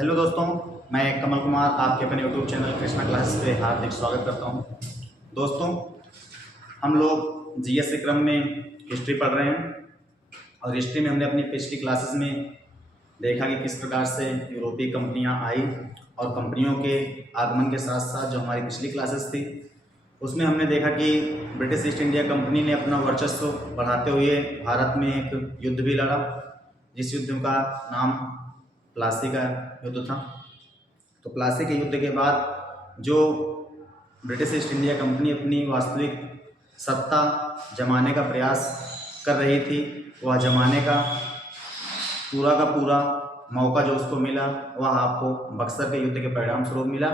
Hello दोस्तों, मैं कमल कुमार आपके अपने यूट्यूब चैनल कृष्णा क्लासेस पे हार्दिक स्वागत करता हूं। दोस्तों, हम लोग जीएस के क्रम में हिस्ट्री पढ़ रहे हैं और हिस्ट्री में हमने अपनी पिछली क्लासेस में देखा कि किस प्रकार से यूरोपीय कंपनियां आई और कंपनियों के आगमन के साथ साथ जो हमारी पिछली क्लासेस थी उसमें हमने देखा कि ब्रिटिश ईस्ट इंडिया कंपनी ने अपना वर्चस्व बढ़ाते हुए भारत में एक युद्ध भी लड़ा, जिस युद्ध का नाम प्लासी का युद्ध था। तो प्लासी के युद्ध के बाद जो ब्रिटिश ईस्ट इंडिया कंपनी अपनी वास्तविक सत्ता जमाने का प्रयास कर रही थी, वह जमाने का पूरा मौका जो उसको मिला वह आपको बक्सर के युद्ध के परिणाम स्वरूप मिला।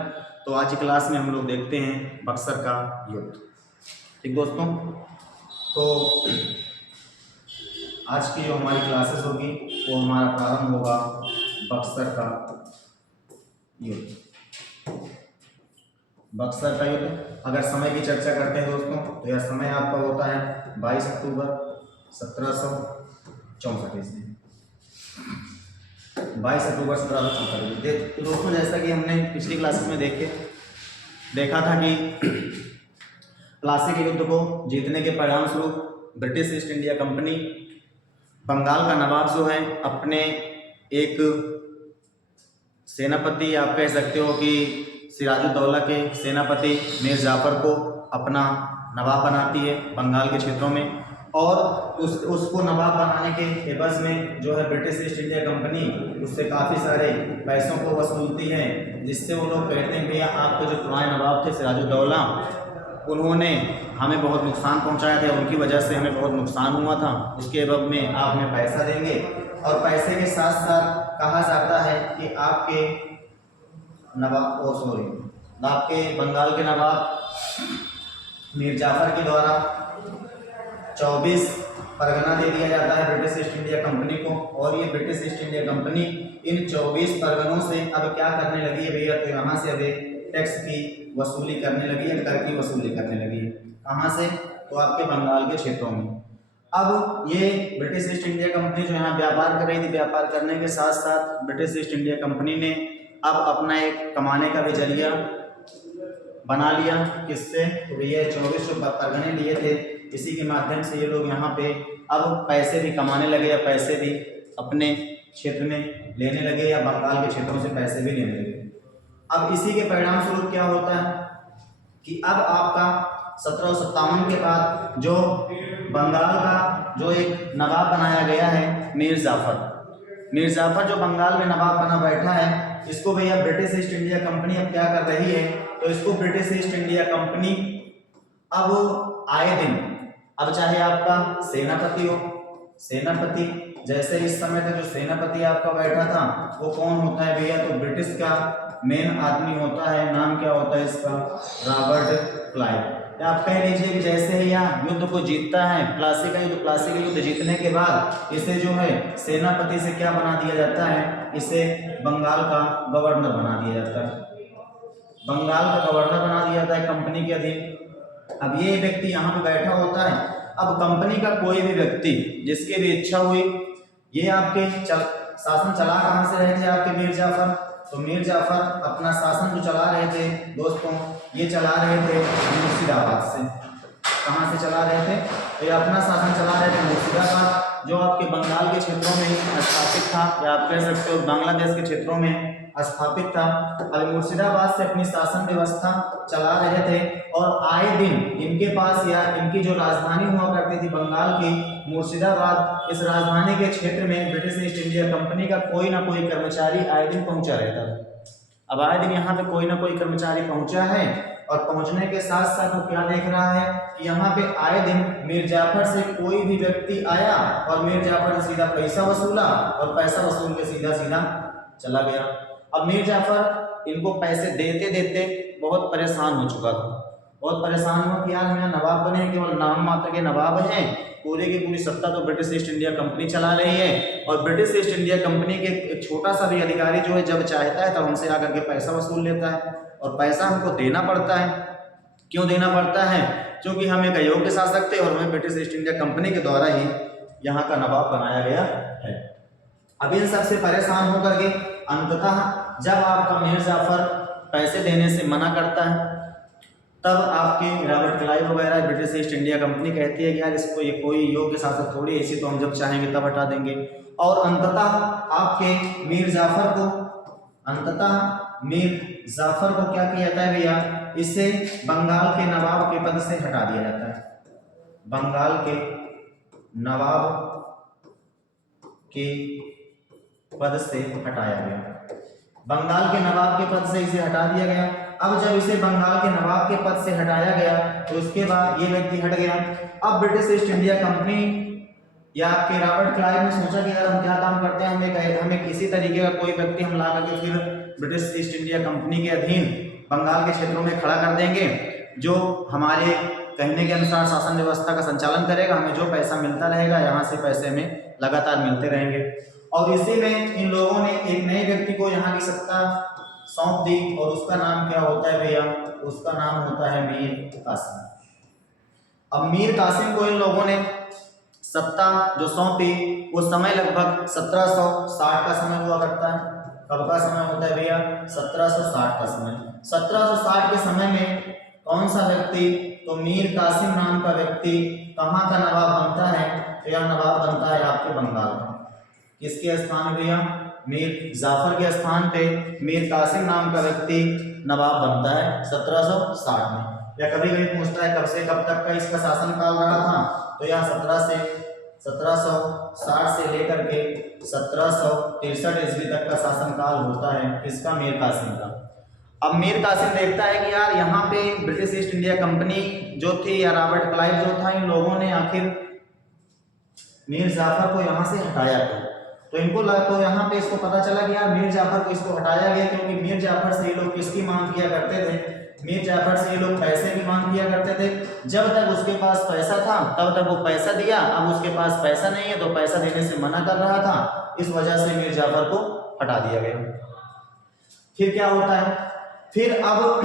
तो आज की क्लास में हम लोग देखते हैं बक्सर का युद्ध। ठीक दोस्तों, तो आज की जो हमारी क्लासेस होगी वो हमारा प्रारंभ होगा बक्सर का युद्ध। बक्सर का युद्ध, अगर समय की चर्चा करते हैं दोस्तों तो यह समय आपका होता है 22 अक्टूबर 1764 ईस्वी। 22 अक्टूबर 1764। तो दोस्तों, जैसा कि हमने पिछली क्लासेस में देखा था कि प्लासी के युद्ध को जीतने के परिणाम स्वरूप British East India company Bengal का नवाब जो है अपने एक सेनापति, आप कह सकते हो कि सिराजुद्दौला के सेनापति मीर जाफर को अपना नवाब बनाती है बंगाल के क्षेत्रों में, और उसको नवाब बनाने के एवज में जो है ब्रिटिश ईस्ट इंडिया कंपनी उससे काफ़ी सारे पैसों को वसूलती है, जिससे वो लोग कहते हैं भैया आपके जो पुराने नवाब थे सिराजुद्दौला, उन्होंने हमें बहुत नुकसान पहुंचाया था, उनकी वजह से हमें बहुत नुकसान हुआ था, उसके एवज में आप हमें पैसा देंगे। और पैसे के साथ साथ कहा जाता है कि आपके आपके बंगाल के नवाब मीर जाफर के द्वारा 24 परगना दे दिया जाता है ब्रिटिश ईस्ट इंडिया कंपनी को। और ये ब्रिटिश ईस्ट इंडिया कंपनी इन 24 परगनों से अब क्या करने लगी है भैया, तो यहाँ से अब टैक्स की वसूली करने लगी है, कर की वसूली करने लगी है। कहाँ से? तो आपके बंगाल के क्षेत्रों में। अब ये ब्रिटिश ईस्ट इंडिया कंपनी जो यहाँ व्यापार कर रही थी, व्यापार करने के साथ साथ ब्रिटिश ईस्ट इंडिया कंपनी ने अब अपना एक कमाने का भी जरिया बना लिया। किससे? तो भैया 24 जो परगने लिए थे, इसी के माध्यम से ये लोग यहाँ पे अब पैसे भी कमाने लगे या पैसे भी अपने क्षेत्र में लेने लगे या बंगाल के क्षेत्रों से पैसे भी लेने लगे। अब इसी के परिणाम स्वरूप क्या होता है कि अब आपका 1757 के बाद जो बंगाल का जो एक नवाब बनाया गया है मीर जाफर जो बंगाल में नवाब बना बैठा है, इसको भैया ब्रिटिश ईस्ट इंडिया कंपनी अब क्या कर रही है, तो इसको ब्रिटिश ईस्ट इंडिया कंपनी अब आए दिन, अब चाहे आपका सेनापति जैसे इस समय तक जो सेनापति आपका बैठा था वो कौन होता है भैया, तो ब्रिटिश का मेन आदमी होता है, नाम क्या होता है इसका, रॉबर्ट क्लाइव। आप कह लीजिए कि जैसे ही यहाँ युद्ध को जीतता है प्लासी का युद्ध जीतने के बाद इसे जो है सेनापति से क्या बना दिया जाता है, इसे बंगाल का गवर्नर बना दिया जाता है, बंगाल का गवर्नर बना दिया जाता है कंपनी के अधीन। अब ये व्यक्ति यहाँ पे बैठा होता है। अब कंपनी का कोई भी व्यक्ति जिसकी भी इच्छा हुई, ये आपके शासन चला कहाँ से रहे थे आपके मीर जाफर, तो मीर जाफर अपना शासन जो चला रहे थे दोस्तों, ये चला रहे थे मुर्शिदाबाद से। कहाँ से चला रहे थे? तो ये अपना शासन चला रहे थे मुर्शिदाबाद, जो आपके बंगाल के क्षेत्रों में स्थापित था, या आप कह सकते हो बांग्लादेश के क्षेत्रों में स्थापित था। अब मुर्शिदाबाद से अपनी शासन व्यवस्था चला रहे थे और आए दिन इनके पास या इनकी जो राजधानी हुआ करती थी बंगाल की मुर्शिदाबाद, इस राजधानी के क्षेत्र में ब्रिटिश ईस्ट इंडिया कंपनी का कोई ना कोई कर्मचारी आए दिन पहुंचा रहता था। अब आए दिन यहाँ पे कोई ना कोई कर्मचारी पहुंचा है और पहुंचने के साथ साथ वो क्या देख रहा है कि यहाँ पे आए दिन मीर जाफर से कोई भी व्यक्ति आया और मीर जाफर से सीधा पैसा वसूला और पैसा वसूल के सीधा चला गया। अब मीर जाफर इनको पैसे देते देते बहुत परेशान हो चुका था, बहुत परेशान हुआ कि यार हम यहाँ नवाब बने हैं, केवल नाम मात्र के नवाब हैं, पूरी की पूरी सत्ता तो ब्रिटिश ईस्ट इंडिया कंपनी चला रही है। और ब्रिटिश ईस्ट इंडिया कंपनी के एक छोटा सा भी अधिकारी जो है जब चाहता है तो हमसे आकर के पैसा वसूल लेता है, और पैसा हमको देना पड़ता है। क्यों देना पड़ता है? क्योंकि हम एक अयोग्य शासक थे और हमें ब्रिटिश ईस्ट इंडिया कंपनी के द्वारा ही यहाँ का नवाब बनाया गया है। अब इन सबसे परेशान होकर के अंततः जब आपका मीर जाफर पैसे देने से मना करता है, तब आपके रॉबर्ट क्लाइव वगैरह ब्रिटिश ईस्ट इंडिया कंपनी कहती है कि यार इसको ये कोई योग्य शासक थोड़ी, ऐसी तो हम जब चाहेंगे तब हटा देंगे। और अंततः आपके मीर जाफर को क्या किया जाता है भैया, इसे बंगाल के नवाब के पद से हटा दिया जाता है। बंगाल के नवाब के पद से हटाया गया, बंगाल के नवाब के पद से इसे हटा दिया गया। अब जब इसे बंगाल के नवाब के पद से हटाया गया तो उसके बाद ये व्यक्ति हट गया। अब ब्रिटिश ईस्ट इंडिया कंपनी या आपके रॉबर्ट क्लाइव ने सोचा कि यार हम क्या काम करते हैं, हमें किसी तरीके का कोई व्यक्ति हम ला करके फिर ब्रिटिश ईस्ट इंडिया कंपनी के अधीन बंगाल के क्षेत्रों में खड़ा कर देंगे, जो हमारे कहने के अनुसार शासन व्यवस्था का संचालन करेगा, हमें जो पैसा मिलता रहेगा यहाँ से पैसे में लगातार मिलते रहेंगे। और इसी में इन लोगों ने एक नए व्यक्ति को यहाँ की सत्ता सौंप दी और उसका नाम क्या होता है भैया, उसका नाम होता है मीर कासिम। अब मीर कासिम को इन लोगों ने सत्ता जो सौंपी, वो समय लगभग 1760 का समय हुआ करता है। कब का समय होता है भैया, 1760 का समय। 1760 के समय में कौन सा व्यक्ति, तो मीर कासिम नाम का व्यक्ति कहाँ का नवाब बनता है, तो यह नवाब बनता है आपके बंगाल का। किसके स्थान पे भैया, मीर जाफर के स्थान पे मीर कासिम नाम का व्यक्ति नवाब बनता है 1760 में। या कभी कभी पूछता है कब से कब तक का इसका शासन काल रहा था, तो यह 1760 से लेकर के 1763 ईस्वी तक का शासन काल होता है किसका, मीर कासिम का। अब मीर कासिम देखता है कि यार यहाँ पे ब्रिटिश ईस्ट इंडिया कंपनी जो थी या रॉबर्ट क्लाइव जो था, इन लोगों ने आखिर मीर जाफर को यहाँ से हटाया था। तो इनको तो यहाँ पे इसको पता चला कि यार मीर जाफर को इसको हटाया गया क्योंकि मीर जाफर से ये लोग किसकी मांग किया करते थे, मीर जाफर से ये लोग पैसे की मांग किया करते थे। जब तक उसके पास पैसा था तब तक वो पैसा दिया, अब उसके पास पैसा नहीं है तो पैसा देने से मना कर रहा था, इस वजह से मीर जाफर को हटा दिया गया। फिर क्या होता है, फिर अब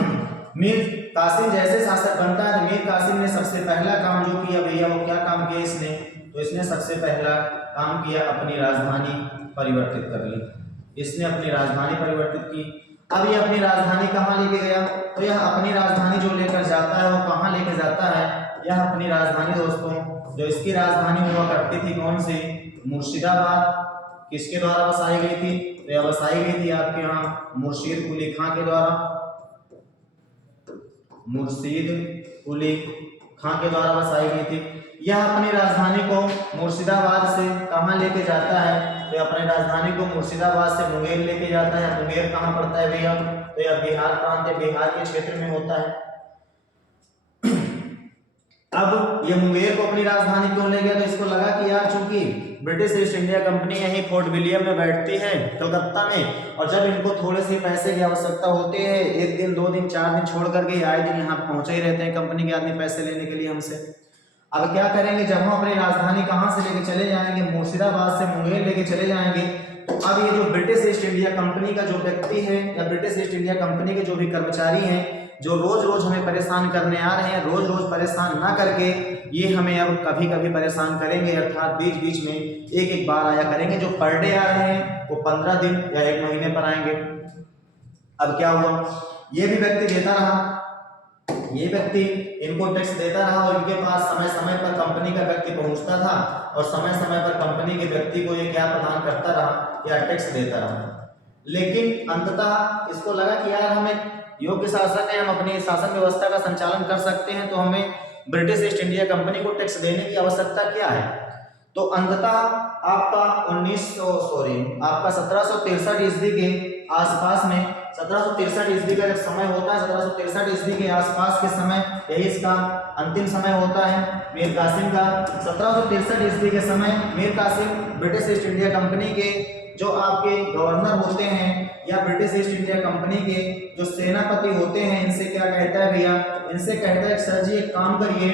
मीर कासिम जैसे शासक बनता है, मीर कासिम ने सबसे पहला काम जो किया भैया, वो क्या काम किया इसने, तो इसने सबसे पहला काम किया अपनी राजधानी परिवर्तित कर ली। इसने अपनी राजधानी परिवर्तित की। अब ये अपनी राजधानी कहाँ लेके गया, तो यह अपनी राजधानी जो लेकर जाता है वो कहाँ लेके जाता है, यह अपनी राजधानी दोस्तों, जो इसकी राजधानी हुआ करती थी कौन सी, मुर्शिदाबाद। किसके द्वारा बसाई गई थी, तो यह बसाई गई थी आपके यहाँ मुर्शीद कुली खां के द्वारा, मुर्शीद कुली खां के द्वारा बसाई गई थी। यह अपनी राजधानी को मुर्शिदाबाद से कहाँ लेके जाता है, तो अपनी राजधानी को मुर्शिदाबाद से मुंगेर लेके जाता है। मुंगेर कहाँ पड़ता है भैया, तो यह बिहार प्रांत है, बिहार के क्षेत्र में होता है। अब ये मुंगेर को अपनी राजधानी क्यों ले गया, तो इसको लगा कि यार चूंकि ब्रिटिश ईस्ट इंडिया कंपनी यहीं फोर्ट विलियम में बैठती है कलकत्ता में, और जब इनको थोड़े से पैसे की आवश्यकता होती है, एक दिन 2 दिन 4 दिन छोड़ करके आए दिन यहाँ पहुंचे ही रहते हैं कंपनी के आदमी पैसे लेने के लिए हमसे। अब क्या करेंगे, जब हम अपनी राजधानी कहाँ से लेके चले जाएंगे, मुर्शिदाबाद से मुंगेर लेके चले जाएंगे, तो अब ये जो ब्रिटिश ईस्ट इंडिया कंपनी का जो व्यक्ति है या ब्रिटिश ईस्ट इंडिया कंपनी के जो भी कर्मचारी हैं, जो रोज रोज हमें परेशान करने आ रहे हैं, रोज रोज परेशान ना करके ये हमें अब कभी कभी परेशान करेंगे, अर्थात बीच बीच में एक एक बार आया करेंगे। जो पर डे आ रहे हैं वो 15 दिन या 1 महीने पर आएंगे। अब क्या हुआ, ये भी व्यक्ति देता रहा, ये व्यक्ति इनको टैक्स देता रहा और इनके पास समय समय पर कंपनी का व्यक्ति पहुंचता था और समय समय पर कंपनी के व्यक्ति को ये क्या प्रदान करता रहा, या टैक्स देता रहा। लेकिन अंततः इसको लगा कि यार हमें योग्य शासक है, हम अपनी शासन व्यवस्था का संचालन कर सकते हैं, तो हमें ब्रिटिश ईस्ट इंडिया कंपनी को टैक्स देने की आवश्यकता क्या है। तो अंततः आपका 1763 ईस्वी के आसपास में, 1763 ईस्वी का जब समय होता है, 1763 ईस्वी के आसपास के समय, यही इसका अंतिम समय होता है मीर कासिम का। 1763 ईस्वी के समय Mir Qasim British East India company के जो आपके गवर्नर होते हैं या ब्रिटिश ईस्ट इंडिया कंपनी के जो सेनापति होते हैं, इनसे क्या कहता है भैया, इनसे कहता है सर जी एक काम करिए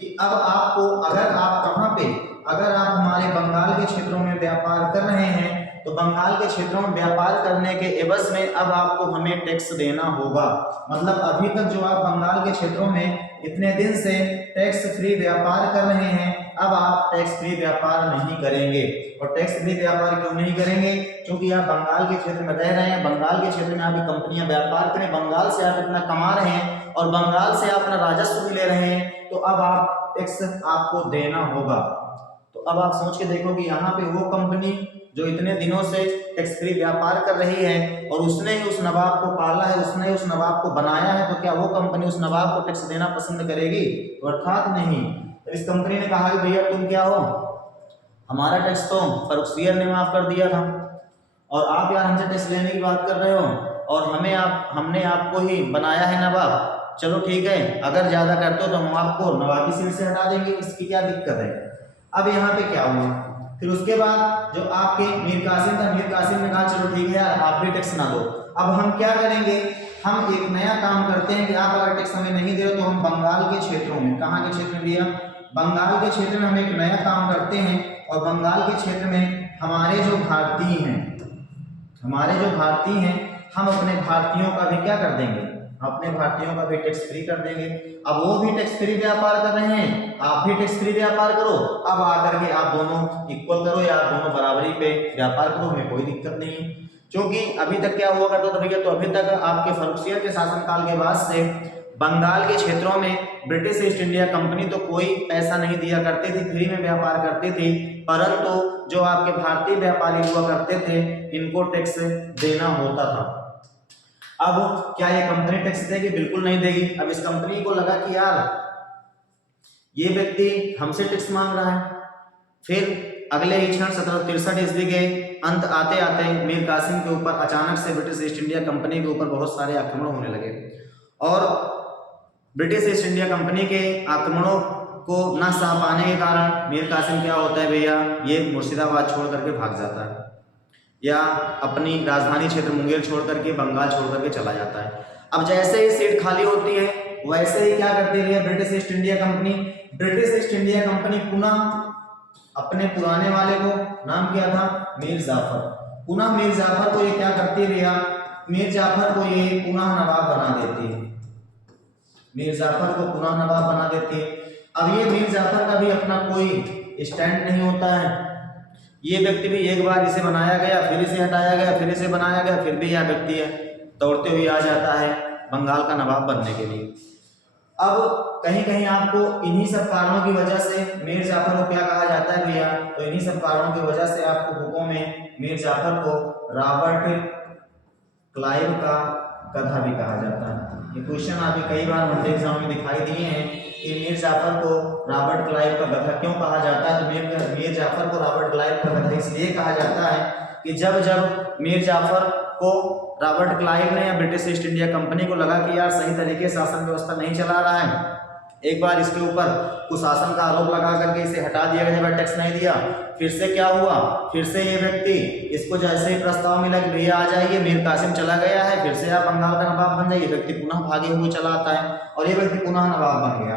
कि अब आपको, अगर आप कहाँ पे, अगर आप हमारे बंगाल के क्षेत्रों में व्यापार कर रहे हैं, तो बंगाल के क्षेत्रों में व्यापार करने के एवज में अब आपको हमें टैक्स देना होगा। मतलब अभी तक जो आप बंगाल के क्षेत्रों में इतने दिन से टैक्स फ्री व्यापार कर रहे हैं, अब आप टैक्स फ्री व्यापार नहीं करेंगे। और टैक्स फ्री व्यापार क्यों नहीं करेंगे? क्योंकि आप बंगाल के क्षेत्र में रह रहे हैं, बंगाल के क्षेत्र में आपकी कंपनियां व्यापार करें, बंगाल से आप इतना कमा रहे हैं और बंगाल से आप अपना राजस्व भी ले रहे हैं, तो अब आप टैक्स आपको देना होगा। तो अब आप सोच के देखो कि यहाँ पे वो कंपनी जो इतने दिनों से टैक्स फ्री व्यापार कर रही है और उसने ही उस नवाब को पाला है, उसने ही उस नवाब को बनाया है, तो क्या वो कंपनी उस नवाब को टैक्स देना पसंद करेगी? तो अर्थात नहीं। तो इस कंपनी ने कहा कि भैया तुम क्या हो, हमारा टैक्स तो फर्रुखसियर ने माफ कर दिया था और आप यार हमसे टैक्स लेने की बात कर रहे हो और हमने आपको ही बनाया है नवाब। चलो ठीक है, अगर ज्यादा करते हो तो हम आपको नवाबी सीट से हटा देंगे, इसकी क्या दिक्कत है। अब यहाँ पे क्या हुआ, फिर उसके बाद जो आपके मीर कासिम था, मीर कासिम ने कहा चलो ठीक है यार आप भी टैक्स ना दो। अब हम क्या करेंगे, हम एक नया काम करते हैं कि आप अगर टैक्स हमें नहीं दे रहे तो हम बंगाल के क्षेत्रों में, कहाँ के क्षेत्र में भैया, बंगाल के क्षेत्र में हम एक नया काम करते हैं और बंगाल के क्षेत्र में हमारे जो भारतीय हैं हम अपने भारतीयों का भी क्या कर देंगे, अपने भारतीयों का भी टैक्स फ्री कर देंगे। अब वो भी टैक्स फ्री व्यापार कर रहे हैं, आप भी टैक्स फ्री व्यापार करो, अब आकर के आप दोनों इक्वल करो या आप दोनों बराबरी पे व्यापार करो, हमें कोई दिक्कत नहीं है। क्योंकि अभी तक क्या हुआ करता था भैया, तो अभी तक आपके फर्रुखसियर के शासनकाल के बाद से बंगाल के क्षेत्रों में ब्रिटिश ईस्ट इंडिया कंपनी तो कोई पैसा नहीं दिया करती थी, फ्री में व्यापार करती थी, परंतु जो आपके भारतीय व्यापारी हुआ करते थे इनको टैक्स देना होता था। अब क्या ये कंपनी टैक्स देगी? बिल्कुल नहीं देगी। अब इस कंपनी को लगा कि यार ये व्यक्ति हमसे टैक्स मांग रहा है। फिर अगले ही क्षण 1763 ईस्वी के अंत आते आते मीर कासिम के ऊपर अचानक से ब्रिटिश ईस्ट इंडिया कंपनी के ऊपर बहुत सारे आक्रमण होने लगे और ब्रिटिश ईस्ट इंडिया कंपनी के आक्रमणों को न सह पाने के कारण मीर कासिम क्या होता है भैया, ये मुर्शिदाबाद छोड़ करके भाग जाता है या अपनी राजधानी क्षेत्र मुंगेर छोड़ करके बंगाल छोड़ करके चला जाता है। अब जैसे ही सीट खाली होती है वैसे ही क्या करती है ब्रिटिश ईस्ट इंडिया कंपनी, पुनः अपने पुराने वाले को, नाम क्या था, मीर जाफर, पुनः मीर जाफर को ये क्या करती है भैया, मीर जाफर को ये पुनः नवाब बना देती है, मीर जाफर को पुनः नवाब बना देती है। अब ये मीर जाफर का भी अपना कोई स्टैंड नहीं होता है, ये व्यक्ति भी एक बार इसे बनाया गया फिर इसे हटाया गया फिर इसे बनाया गया, फिर भी यह व्यक्ति है दौड़ते हुए आ जाता है बंगाल का नवाब बनने के लिए। अब कहीं कहीं आपको इन्हीं सब कारणों की वजह से मीर जाफर को क्या कहा जाता है भैया, तो इन्हीं सब कारणों की वजह से आपको बुकों में मीर जाफर को रॉबर्ट क्लाइव का गधा भी कहा जाता है। ये क्वेश्चन आपके कई बार मॉडल एग्जाम में दिखाई दिए हैं कि मीर जाफर को रॉबर्ट क्लाइव का गधा क्यों कहा जाता है। तो मीर जाफर को रॉबर्ट क्लाइव का गधा इसलिए कहा जाता है कि जब जब मीर जाफर को रॉबर्ट क्लाइव ने या ब्रिटिश ईस्ट इंडिया कंपनी को लगा कि यार सही तरीके से शासन व्यवस्था नहीं चला रहा है, एक बार इसके ऊपर कुशासन का आरोप लगा करके इसे हटा दिया गया, टैक्स नहीं दिया, फिर से क्या हुआ, फिर से ये व्यक्ति, इसको जैसे ही प्रस्ताव मिला कि भैया आ जाइए मीर कासिम चला गया है, फिर से आप बंगाल का नवाब बन जाइए, व्यक्ति पुनः भागे हुए चला आता है और ये व्यक्ति पुनः नवाब बन गया।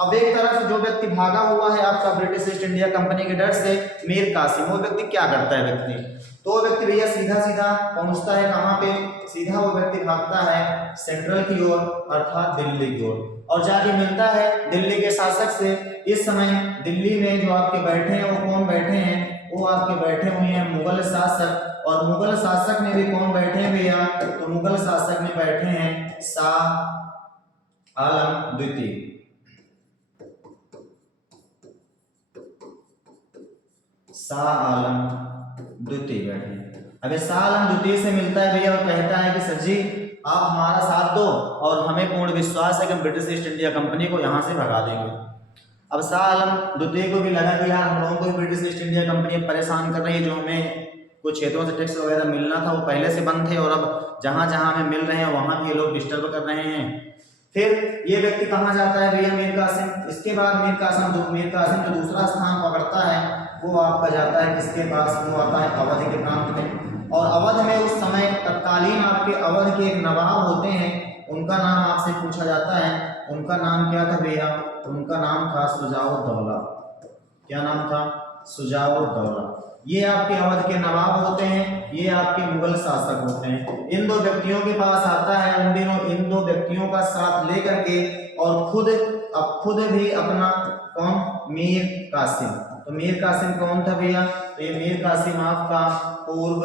अब एक तरफ जो व्यक्ति भागा हुआ है आपका ब्रिटिश ईस्ट इंडिया कंपनी के डर से मीर कासिम, वो व्यक्ति क्या करता है व्यक्ति, तो वो व्यक्ति भैया सीधा सीधा पहुंचता है कहाँ पे, सीधा वो व्यक्ति भागता है सेंट्रल की ओर अर्थात दिल्ली की ओर और जाके मिलता है दिल्ली के शासक से। इस समय दिल्ली में जो आपके बैठे हैं वो कौन बैठे हैं, वो आपके बैठे हुए हैं मुगल शासक, और मुगल शासक में भी कौन बैठे हैं भैया, तो मुगल शासक में बैठे हैं शाह आलम द्वितीय। शाह आलम द्वितीय बैठे। अब शाह आलम द्वितीय से मिलता है भैया और कहता है कि सर जी आप हमारा साथ दो और हमें पूर्ण विश्वास है कि ब्रिटिश ईस्ट इंडिया कंपनी को यहाँ से भगा देंगे। अब शाह आलम द्वितीय को भी लगा कि यार हम लोगों को भी ब्रिटिश ईस्ट इंडिया कंपनी परेशान कर रही है, जो हमें कुछ क्षेत्रों से टैक्स वगैरह मिलना था वो पहले से बंद थे और अब जहाँ जहाँ हमें मिल रहे हैं वहाँ भी ये लोग डिस्टर्ब कर रहे हैं। फिर ये व्यक्ति कहाँ जाता है भैया, मीर कासिम। इसके बाद मीर कासिम जो दूसरा स्थान पकड़ता है वो आपका जाता है किसके पास, वो आता है अवध के प्रांत में। और अवध में उस समय तत्कालीन आपके अवध के एक नवाब होते हैं, उनका नाम आपसे पूछा जाता है, उनका नाम क्या था भैया, उनका नाम था शुजाउद्दौला। क्या नाम था, शुजाउद्दौला। ये आपके अवध के नवाब होते हैं, ये आपके मुगल शासक होते हैं। इन दो व्यक्तियों के पास आता है, इन दो व्यक्तियों का साथ लेकर के और खुद अब खुद भी अपना कौन, मीर कासिम। तो मीर कासिम कौन था भैया, तो ये मीर कासिम आपका पूर्व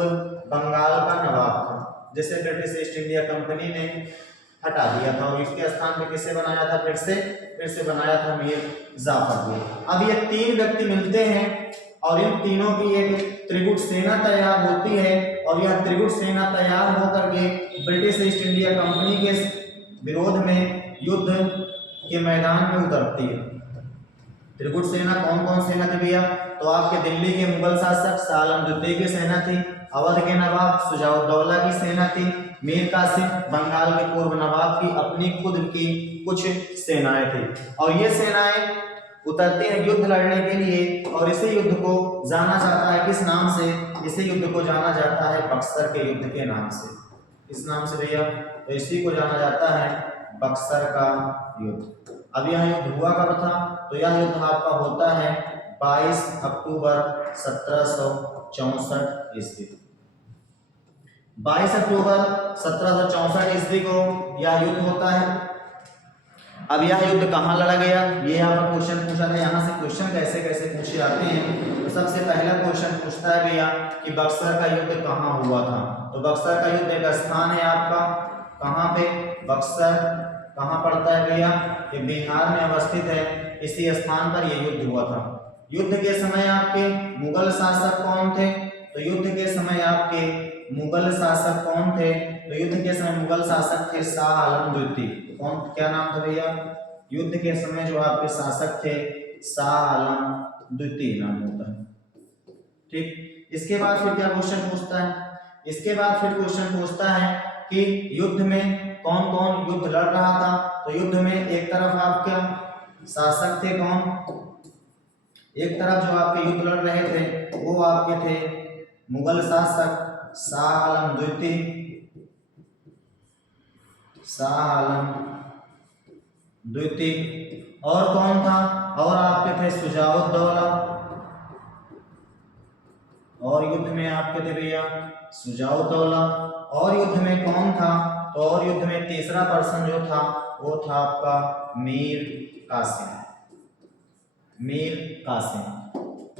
बंगाल का नवाब था, जिसे ब्रिटिश ईस्ट इंडिया कंपनी ने हटा दिया था और इसके स्थान पे किसे बनाया था, फिर से बनाया था मीर जाफर को। अब ये तीन व्यक्ति मिलते हैं और इन तीनों की एक त्रिगुट सेना तैयार होती है और यह त्रिगुट सेना तैयार होकर के ब्रिटिश ईस्ट इंडिया कंपनी के विरोध में युद्ध के मैदान में उतरती है। त्रिगुट सेना कौन कौन सेना थी भैया, तो आपके दिल्ली के मुगल शासक शाह आलम द्वितीय की सेना थी, अवध के नवाब शुजाउद्दौला की सेना थी, मीर कासिम बंगाल के पूर्व नवाब की अपनी खुद की कुछ सेनाएं थी। और ये सेनाएं उतरती हैं युद्ध लड़ने के लिए और इसी युद्ध को जाना जाता है किस नाम से, इसी युद्ध को जाना जाता है बक्सर के युद्ध के नाम से। किस नाम से भैया, तो इसी को जाना जाता है बक्सर का युद्ध। अब यह युद्ध हुआ कब था, तो यह युद्ध आपका होता है 22 अक्टूबर 1764 ईस्वी। 22 अक्टूबर 1764 ईस्वी को यह युद्ध होता है। अब यह युद्ध कहाँ लड़ा गया, ये यहाँ पर क्वेश्चन पूछा था। यहाँ से क्वेश्चन कैसे कैसे पूछे जाते हैं, तो सबसे पहला क्वेश्चन पूछता है भैया कि बक्सर का युद्ध कहाँ हुआ था। तो बक्सर का युद्ध एक स्थान है आपका, कहाँ पे, बक्सर कहाँ पड़ता है भैया, ये बिहार में अवस्थित है। इसी स्थान पर यह युद्ध हुआ था। युद्ध के समय आपके मुगल शासक कौन थे, तो युद्ध के समय आपके मुगल शासक कौन थे, तो युद्ध के समय मुगल शासक थे शाह आलम द्वितीय। कौन, क्या नाम था भैया, युद्ध के समय जो आपके शासक थे शाह आलम द्वितीय नाम होता है। ठीक, इसके बाद फिर क्या क्वेश्चन पूछता है, इसके बाद फिर क्वेश्चन पूछता है कि युद्ध में कौन कौन युद्ध लड़ रहा था। तो युद्ध में एक तरफ आपके शासक थे कौन, एक तरफ जो आपके युद्ध लड़ रहे थे वो आपके थे मुगल शासक शाह आलम द्वितीय, शाह आलम द्वितीय, और कौन था, और आपके थे शुजाउद्दौला, और युद्ध में आपके थे भैया शुजाउद्दौला, और युद्ध में कौन था, तो और युद्ध में तीसरा पर्सन जो था वो था आपका मीर कासिम, मीर कासिम।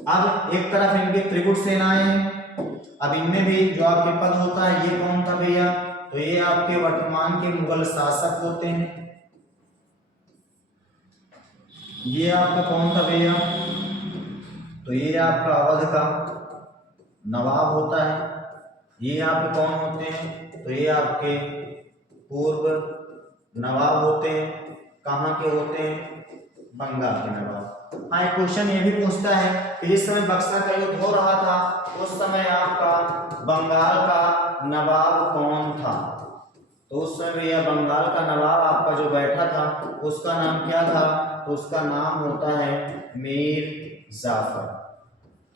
अब एक तरफ इनकी त्रिगुट सेनाएं हैं। अब इनमें भी जो आपके पद होता है ये कौन था भैया, तो ये आपके वर्तमान के मुगल शासक होते हैं। ये आपका कौन था भैया, तो ये आपका अवध का नवाब होता है। ये आपके कौन होते हैं, तो ये आपके पूर्व नवाब होते हैं। कहाँ के होते हैं, बंगाल के नवाब। हाँ, एक क्वेश्चन ये भी पूछता है कि जिस समय बक्सर का युद्ध हो रहा था उस समय आपका बंगाल का नवाब कौन था, तो उस समय भैया बंगाल का नवाब आपका जो बैठा था उसका नाम क्या था, तो उसका नाम होता है मीर जाफर।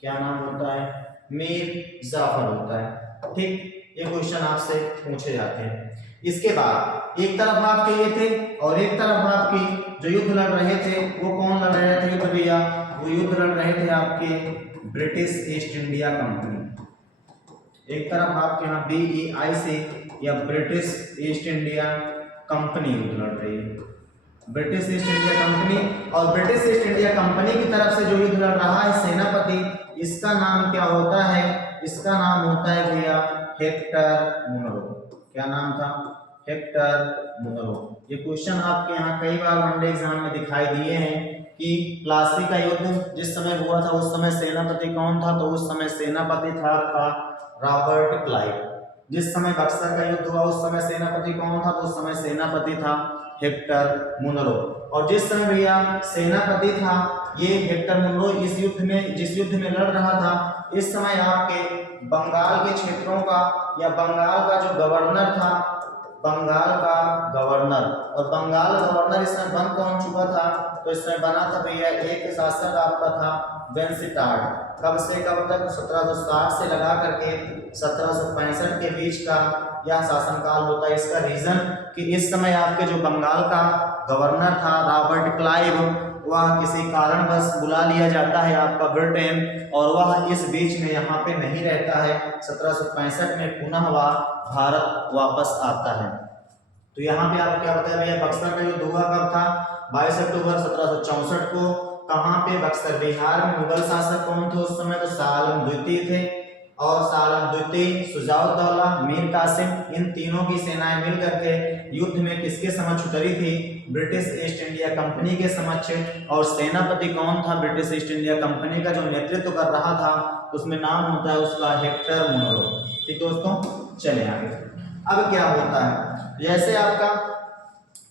क्या नाम होता है, मीर जाफर होता है। ठीक, ये क्वेश्चन आपसे पूछे जाते हैं। इसके बाद एक तरफ आपके ये थे और एक तरफ आपकी जो युद्ध लड़ रहे थे वो कौन लड़ रहे थे युद्ध भैया, वो युद्ध लड़ रहे थे आपके ब्रिटिश ईस्ट इंडिया कंपनी। एक तरफ आपके यहाँ BEIC या ब्रिटिश ईस्ट इंडिया कंपनी युद्ध लड़ रही है, ब्रिटिश ईस्ट इंडिया कंपनी। और ब्रिटिश ईस्ट इंडिया कंपनी की तरफ से जो युद्ध लड़ रहा है सेनापति, इसका नाम क्या होता है, इसका नाम होता है भैया हेक्टर मुनरो। क्या नाम था, हेक्टर मुनरो। ये क्वेश्चन आपके यहाँ कई बार वनडे एग्जाम में दिखाई दिए हैं कि प्लासी का युद्ध जिस समय हुआ था उस समय सेनापति कौन था, तो उस समय सेनापति था रॉबर्ट क्लाइव। जिस समय बक्सर का युद्ध हुआ उस समय सेनापति कौन था, तो उस समय सेनापति था हेक्टर मुनरो। और जिस समय भैया सेनापति था ये हेक्टर मुनरो, इस युद्ध में जिस युद्ध में लड़ रहा था इस समय आपके बंगाल के क्षेत्रों का या बंगाल का जो गवर्नर था, बंगाल का गवर्नर, और बंगाल गवर्नर इसमें बन कौन चुका था, तो इसमें बना था भैया एक शासक आपका था वेंसिटार्ड। कब से कब तक, 1760 से लगा करके 1765 के बीच का यह शासनकाल होता है। इसका रीजन कि इस समय आपके जो बंगाल का गवर्नर था रॉबर्ट क्लाइव, वह किसी कारणवश बुला लिया जाता है आपका ब्रिटेन, और वह इस बीच में यहाँ पे नहीं रहता है। 1765 में पुनः वह भारत वापस आता है। तो यहाँ पे आपको क्या बताया भैया, बक्सर का युद्ध हुआ कब था, 22 अक्टूबर 1764 को। कहाँ पे, बक्सर, बिहार में। मुगल शासक कौन थे उस समय, तो शाह आलम द्वितीय थे, और शाह आलम द्वितीय, शुजाउद्दौला, मीर कासिम, इन तीनों की सेनाएं मिलकर के युद्ध में किसके समक्ष उतरी थी, ब्रिटिश ईस्ट इंडिया कंपनी के समक्ष। और सेनापति कौन था ब्रिटिश ईस्ट इंडिया कंपनी का, जो नेतृत्व कर रहा था, उसमें नाम होता है उसका हेक्टर मुनरो। ठीक दोस्तों, चले आगे। अब क्या होता है, जैसे आपका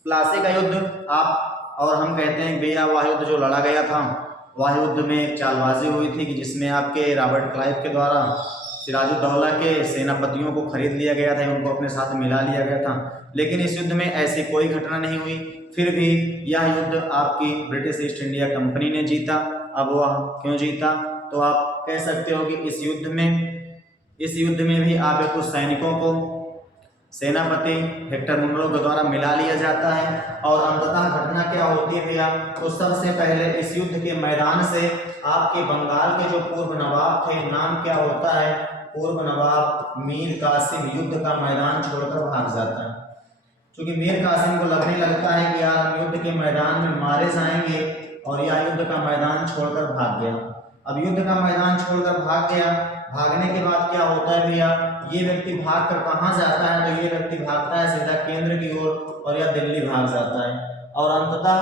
प्लासी का युद्ध आप और हम कहते हैं भैया वह युद्ध जो लड़ा गया था, वह युद्ध में एक चालबाजी हुई थी कि जिसमें आपके रॉबर्ट क्लाइव के द्वारा सिराजुद्दौला के सेनापतियों को खरीद लिया गया था, उनको अपने साथ मिला लिया गया था। लेकिन इस युद्ध में ऐसी कोई घटना नहीं हुई, फिर भी यह युद्ध आपकी ब्रिटिश ईस्ट इंडिया कंपनी ने जीता। अब वह क्यों जीता, तो आप कह सकते हो कि इस युद्ध में भी आप कुछ सैनिकों को सेनापति हेक्टर मुनरो के द्वारा मिला लिया जाता है। और अंततः घटना क्या होती है भैया, तो सबसे पहले इस युद्ध के मैदान से आपके बंगाल के जो पूर्व नवाब थे, नाम क्या होता है, पूर्व नवाब मीर कासिम, युद्ध का मैदान छोड़कर भाग जाता है। क्योंकि मीर कासिम को लगने लगता है कि यार हम युद्ध के मैदान में मारे जाएंगे, और यह युद्ध का मैदान छोड़कर भाग गया। अब युद्ध का मैदान छोड़कर भाग गया, भागने के बाद क्या होता है भैया, ये व्यक्ति भागकर कहाँ जाता है, तो ये व्यक्ति भागता है सीधा केंद्र की ओर, और यह दिल्ली भाग जाता है। और अंततः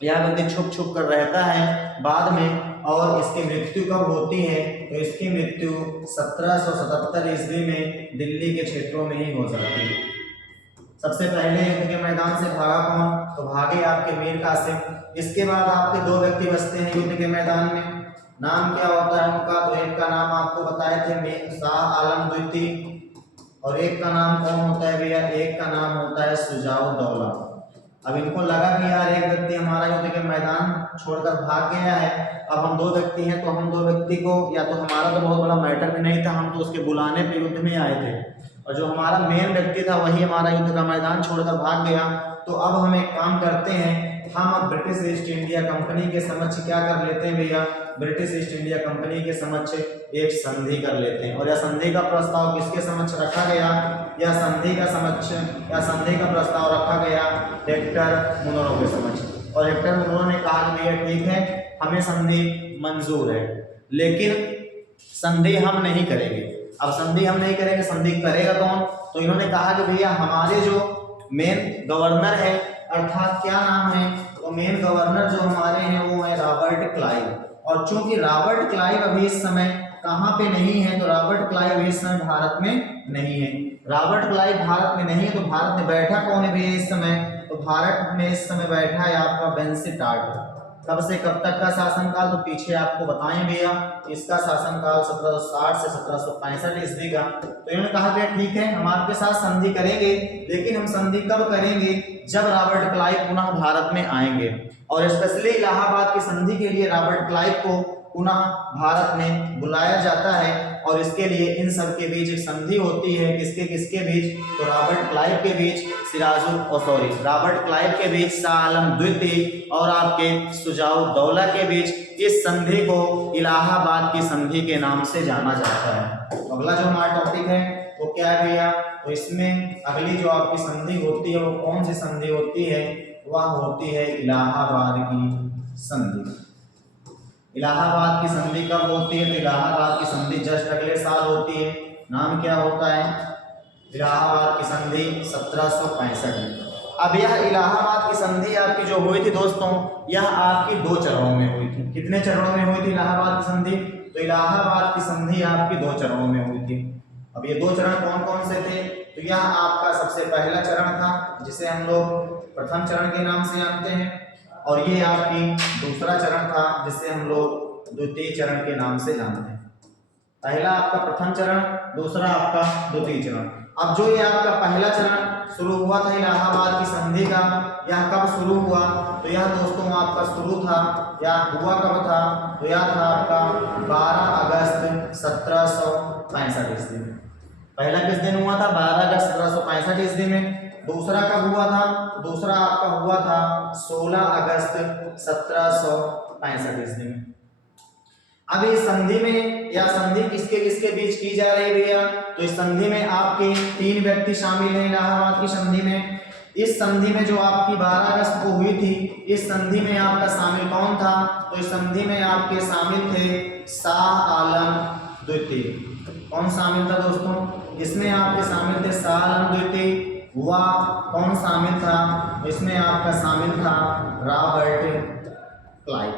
यह व्यक्ति छुप छुप कर रहता है बाद में, और इसकी मृत्यु कब होती है, तो इसकी मृत्यु 1777 ईस्वी में दिल्ली के क्षेत्रों में ही हो जाती है। सबसे पहले युद्ध के मैदान से भागा कौन, तो भागे आपके मीर कासिम। इसके बाद आपके दो व्यक्ति बचते हैं युद्ध के मैदान में, नाम क्या होता है उनका, तो एक का नाम आपको बताए थे शाह आलम द्वितीय, और एक का नाम कौन होता है भैया, एक का नाम होता है शुजाउद्दौला। अब इनको लगा कि यार एक व्यक्ति हमारा युद्ध के मैदान छोड़कर भाग गया है, अब हम दो व्यक्ति हैं, तो हम दो व्यक्ति को, या तो हमारा तो बहुत बड़ा मैटर भी नहीं था, हम तो उसके बुलाने पे युद्ध में आए थे, और जो हमारा मेन व्यक्ति था वही हमारा युद्ध का मैदान छोड़कर भाग गया। तो अब हम एक काम करते हैं, हम अब ब्रिटिश ईस्ट इंडिया कंपनी के समक्ष क्या कर लेते हैं भैया, ब्रिटिश ईस्ट इंडिया कंपनी के समक्ष एक संधि कर लेते हैं। और यह संधि का प्रस्ताव किसके समक्ष रखा गया, यह संधि का प्रस्ताव रखा गया हेक्टर मुनरो के समक्ष। और हेक्टर मुनरो ने कहा कि भैया ठीक है, हमें संधि मंजूर है, लेकिन संधि हम नहीं करेंगे। अब संधि हम नहीं करेंगे, संधि करेगा कौन, तो इन्होंने कहा कि भैया हमारे जो मेन गवर्नर है, अर्थात क्या नाम है, तो मेन गवर्नर जो हमारे हैं वो है रॉबर्ट क्लाइव। और चूंकि रॉबर्ट क्लाइव अभी इस समय कहाँ पे नहीं है, तो रॉबर्ट क्लाइव अभी इस समय भारत में नहीं है। रॉबर्ट क्लाइव भारत में नहीं है, तो भारत में बैठा कौन है भैया इस समय, तो भारत में इस समय बैठा है आपका बेंसिटार्ड। कब से कब तक का शासनकाल, तो पीछे आपको बताएं भैया, इसका शासनकाल 1760 से 1765 ईस्वी का। तो इन्होंने कहा भैया ठीक है, हम आपके साथ संधि करेंगे, लेकिन हम संधि कब करेंगे, जब रॉबर्ट क्लाइव पुनः भारत में आएंगे। और स्पेशली इलाहाबाद की संधि के लिए रॉबर्ट क्लाइव को पुनः भारत में बुलाया जाता है, और इसके लिए इन सब के बीच एक संधि होती है, किसके बीच, तो रॉबर्ट क्लाइव के बीच रॉबर्ट क्लाइव के बीच शाह आलम द्वितीय और आपके शुजाउद्दौला के बीच। इस संधि को इलाहाबाद की संधि के नाम से जाना जाता है। अगला जो हमारा टॉपिक है वो क्या है भैया, तो इसमें अगली जो आपकी संधि होती है वो कौन सी संधि होती है, वह होती है इलाहाबाद की संधि। इलाहाबाद की संधि कब होती है, तो इलाहाबाद की संधि जस्ट अगले साल होती है। नाम क्या होता है, इलाहाबाद की संधि 1765 में। अब यह इलाहाबाद की संधि आपकी जो हुई थी दोस्तों, यह आपकी दो चरणों में हुई थी। कितने चरणों में हुई थी इलाहाबाद की संधि, तो इलाहाबाद की संधि आपकी दो चरणों में हुई थी। अब ये दो चरण कौन कौन से थे, तो यह आपका सबसे पहला चरण था, जिसे हम लोग प्रथम चरण के नाम से जानते हैं, और ये आपकी दूसरा चरण था, जिसे हम लोग द्वितीय चरण के नाम से जानते हैं। पहला आपका प्रथम चरण, दूसरा आपका द्वितीय चरण। अब जो ये आपका पहला चरण शुरू हुआ था इलाहाबाद की संधि का, यह कब शुरू हुआ, तो यह दोस्तों आपका शुरू था, यह हुआ कब था, तो यह था आपका 12 अगस्त 1765 ईस्वी में। पहला किस दिन हुआ था, 12 अगस्त 1765 ईस्वी में। दूसरा कब हुआ था, दूसरा आपका हुआ था 16 अगस्त 1765 ईस्वी में। अब इस संधि में या संधि किसके किसके बीच की जा रही है भैया? तो इस संधि में आपके 3 व्यक्ति शामिल हैं इलाहाबाद की संधि में। इस संधि में जो आपकी 12 अगस्त को हुई थी, इस संधि में आपका शामिल कौन था? तो इस संधि में आपके शामिल थे शाह आलम द्वितीय। कौन शामिल था दोस्तों? इसमें आपके शामिल थे शाह आलम द्वितीय। हुआ कौन शामिल था? इसमें आपका शामिल था रॉबर्ट क्लाइव।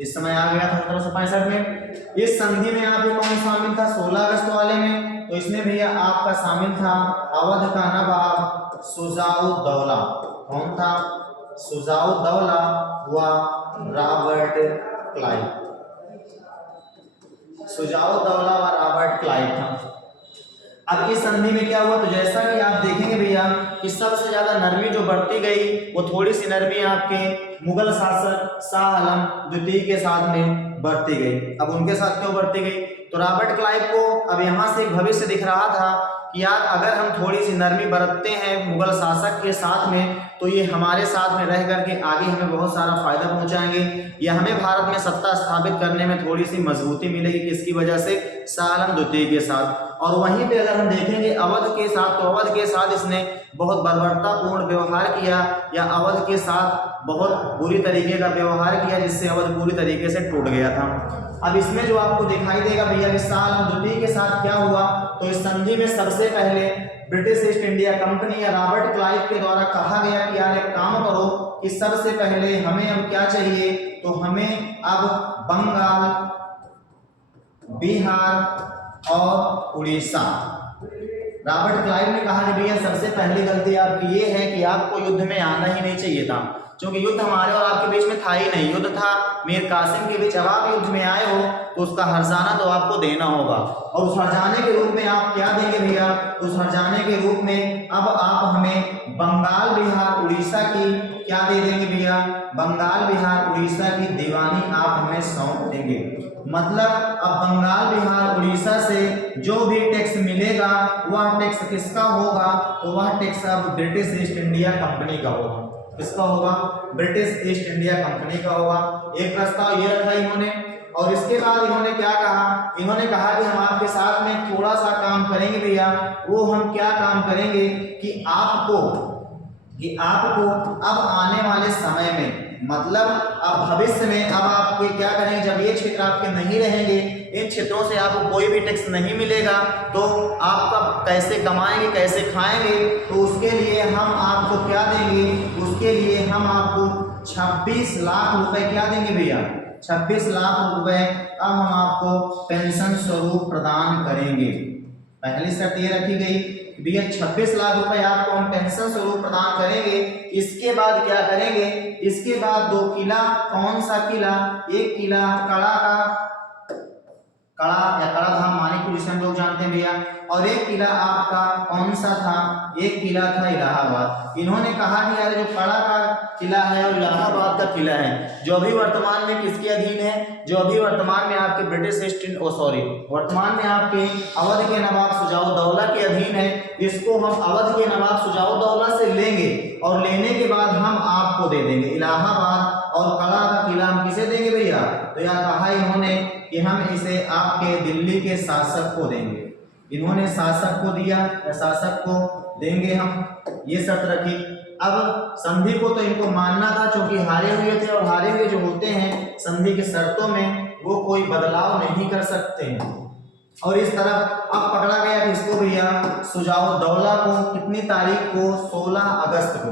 इस समय आ गया था 1765 में। इस संधि में आपके कौन शामिल था 16 अगस्त वाले में? तो इसमें भैया आपका शामिल था अवध का नवाब शुजाउद्दौला। कौन था? शुजाउद्दौला हुआ रॉबर्ट क्लाइव। शुजाउद्दौला व रॉबर्ट क्लाइव था। अब इस संधि में क्या हुआ? तो जैसा कि आप देखेंगे भैया कि सबसे ज्यादा नरमी जो बढ़ती गई वो थोड़ी सी नरमी आपके मुगल शासक शाह आलम द्वितीय के साथ में बढ़ती गई। अब उनके साथ क्यों बढ़ती गई? तो रॉबर्ट क्लाइव को अब यहाँ से भविष्य दिख रहा था कि यार अगर हम थोड़ी सी नरमी बरतते हैं मुगल शासक के साथ में तो ये हमारे साथ में रह करके आगे हमें बहुत सारा फायदा पहुंचाएंगे, या हमें भारत में सत्ता स्थापित करने में थोड़ी सी मजबूती मिलेगी। किसकी वजह से? शाह आलम द्वितीय के साथ। और वहीं पे अगर हम देखेंगे अवध के साथ, तो अवध के साथ इसने बहुत बर्बरतापूर्ण व्यवहार किया, या अवध के साथ बहुत बुरी तरीके का व्यवहार किया, जिससे अवध पूरी तरीके से टूट गया था। अब इसमें जो आपको दिखाई देगा भैया कि शाह आलम द्वितीय के साथ क्या हुआ, तो इस संधि में सबसे पहले ब्रिटिश ईस्ट इंडिया कंपनी या रॉबर्ट क्लाइव के द्वारा कहा गया कि यार एक काम करो कि सबसे पहले हमें अब क्या चाहिए, तो हमें अब बंगाल, बिहार और उड़ीसा। रॉबर्ट क्लाइव ने कहा कि भैया सबसे पहली गलती आपकी ये है कि आपको युद्ध में आना ही नहीं चाहिए था, क्योंकि युद्ध हमारे और आपके बीच में था ही नहीं। युद्ध था मीर कासिम के बीच। अब आप युद्ध में आए हो तो उसका हर्जाना तो आपको देना होगा, और उस हर्जाने के रूप में आप क्या देंगे भैया? उस हर्जाने के रूप में अब आप हमें बंगाल, बिहार, उड़ीसा की क्या दे देंगे भैया? बंगाल, बिहार, उड़ीसा की दीवानी आप हमें सौंप देंगे। मतलब अब बंगाल, बिहार, उड़ीसा से जो भी टैक्स मिलेगा वह टैक्स किसका होगा? तो वह टैक्स अब ब्रिटिश ईस्ट इंडिया कंपनी का होगा। किसका होगा? ब्रिटिश ईस्ट इंडिया कंपनी का होगा। एक प्रस्ताव ये रखा इन्होंने, और इसके बाद इन्होंने क्या कहा? इन्होंने कहा कि हम आपके साथ में थोड़ा सा काम करेंगे भैया। वो हम क्या काम करेंगे कि आपको अब आने वाले समय में, मतलब अब भविष्य में, अब आपके क्या करेंगे, जब ये क्षेत्र आपके नहीं रहेंगे, इन क्षेत्रों से आपको कोई भी टैक्स नहीं मिलेगा, तो आपका कैसे कमाएंगे, कैसे खाएंगे? तो उसके लिए हम आपको क्या देंगे? उसके लिए हम आपको 26 लाख रुपए क्या देंगे भैया? 26 लाख रुपए अब हम आपको पेंशन स्वरूप प्रदान करेंगे। पहली शर्त ये रखी गई भैया 26 लाख रुपए आपको हम पेंशन स्वरूप प्रदान करेंगे। इसके बाद क्या करेंगे? इसके बाद 2 किला, कौन सा किला? एक किला कड़ा का, कड़ा या कड़ाधाम मानिकपुर जिसे हम लोग जानते हैं भैया, और एक किला आपका कौन सा था? एक किला था इलाहाबाद। इन्होंने कहा कि यार जो कड़ा का किला है और इलाहाबाद का किला है, जो अभी वर्तमान में किसके अधीन है? जो अभी वर्तमान में आपके ब्रिटिश वर्तमान में आपके अवध के नवाब शुजाउद्दौला के अधीन है। इसको हम अवध के नवाब शुजाउद्दौला से लेंगे, और लेने के बाद हम आपको दे देंगे इलाहाबाद, और कड़ा का किला हम किसे देंगे भैया? तो यह कहा इन्होंने कि हम इसे आपके दिल्ली के शासक को देंगे। इन्होंने शासक को दिया, या शासक को देंगे हम, ये शर्त रखी। अब संधि को तो इनको मानना था, क्योंकि हारे हुए थे, और हारे हुए जो होते हैं संधि की शर्तों में वो कोई बदलाव नहीं कर सकते हैं। और इस तरफ अब पकड़ा गया किसको भैया? शुजाउद्दौला को। कितनी तारीख को? 16 अगस्त को।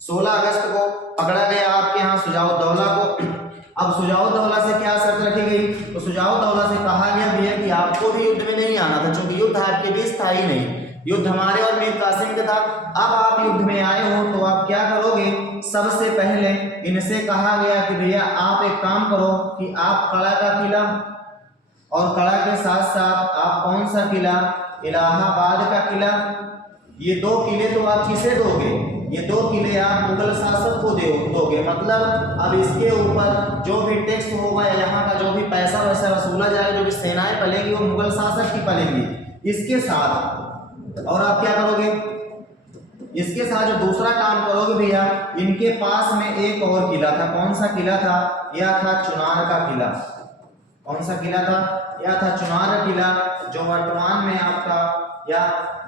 16 अगस्त को पकड़ा गया आपके यहाँ शुजाउद्दौला को। अब शुजाउद्दौला से क्या शर्त रखी गई? तो शुजाउद्दौला से कहा गया भैया कि आपको भी युद्ध में नहीं आना था, क्योंकि युद्ध आपके बीच था ही नहीं। युद्ध हमारे और मीर कासिम के था। अब आप युद्ध में आए हो तो आप क्या करोगे? सबसे पहले इनसे कहा गया कि भैया आप एक काम करो कि आप कड़ा का किला, और कड़ा के साथ साथ आप कौन सा किला? इलाहाबाद का किला। ये 2 किले तो आप किसे दोगे? ये 2 किले आप मुगल शासक को दोगे। मतलब अब इसके ऊपर जो भी टैक्स होगा, या यहाँ का जो भी पैसा वैसा वसूला जाएगा, जो भी सेनाएं पलेंगी वो मुगल शासक की पलेंगी। इसके साथ और आप क्या करोगे? इसके साथ जो दूसरा काम करोगे भैया, इनके पास में एक और किला था। कौन सा किला था? यह था चुनार का किला। कौन सा किला था? यह था चुनार का किला, जो वर्तमान में आपका या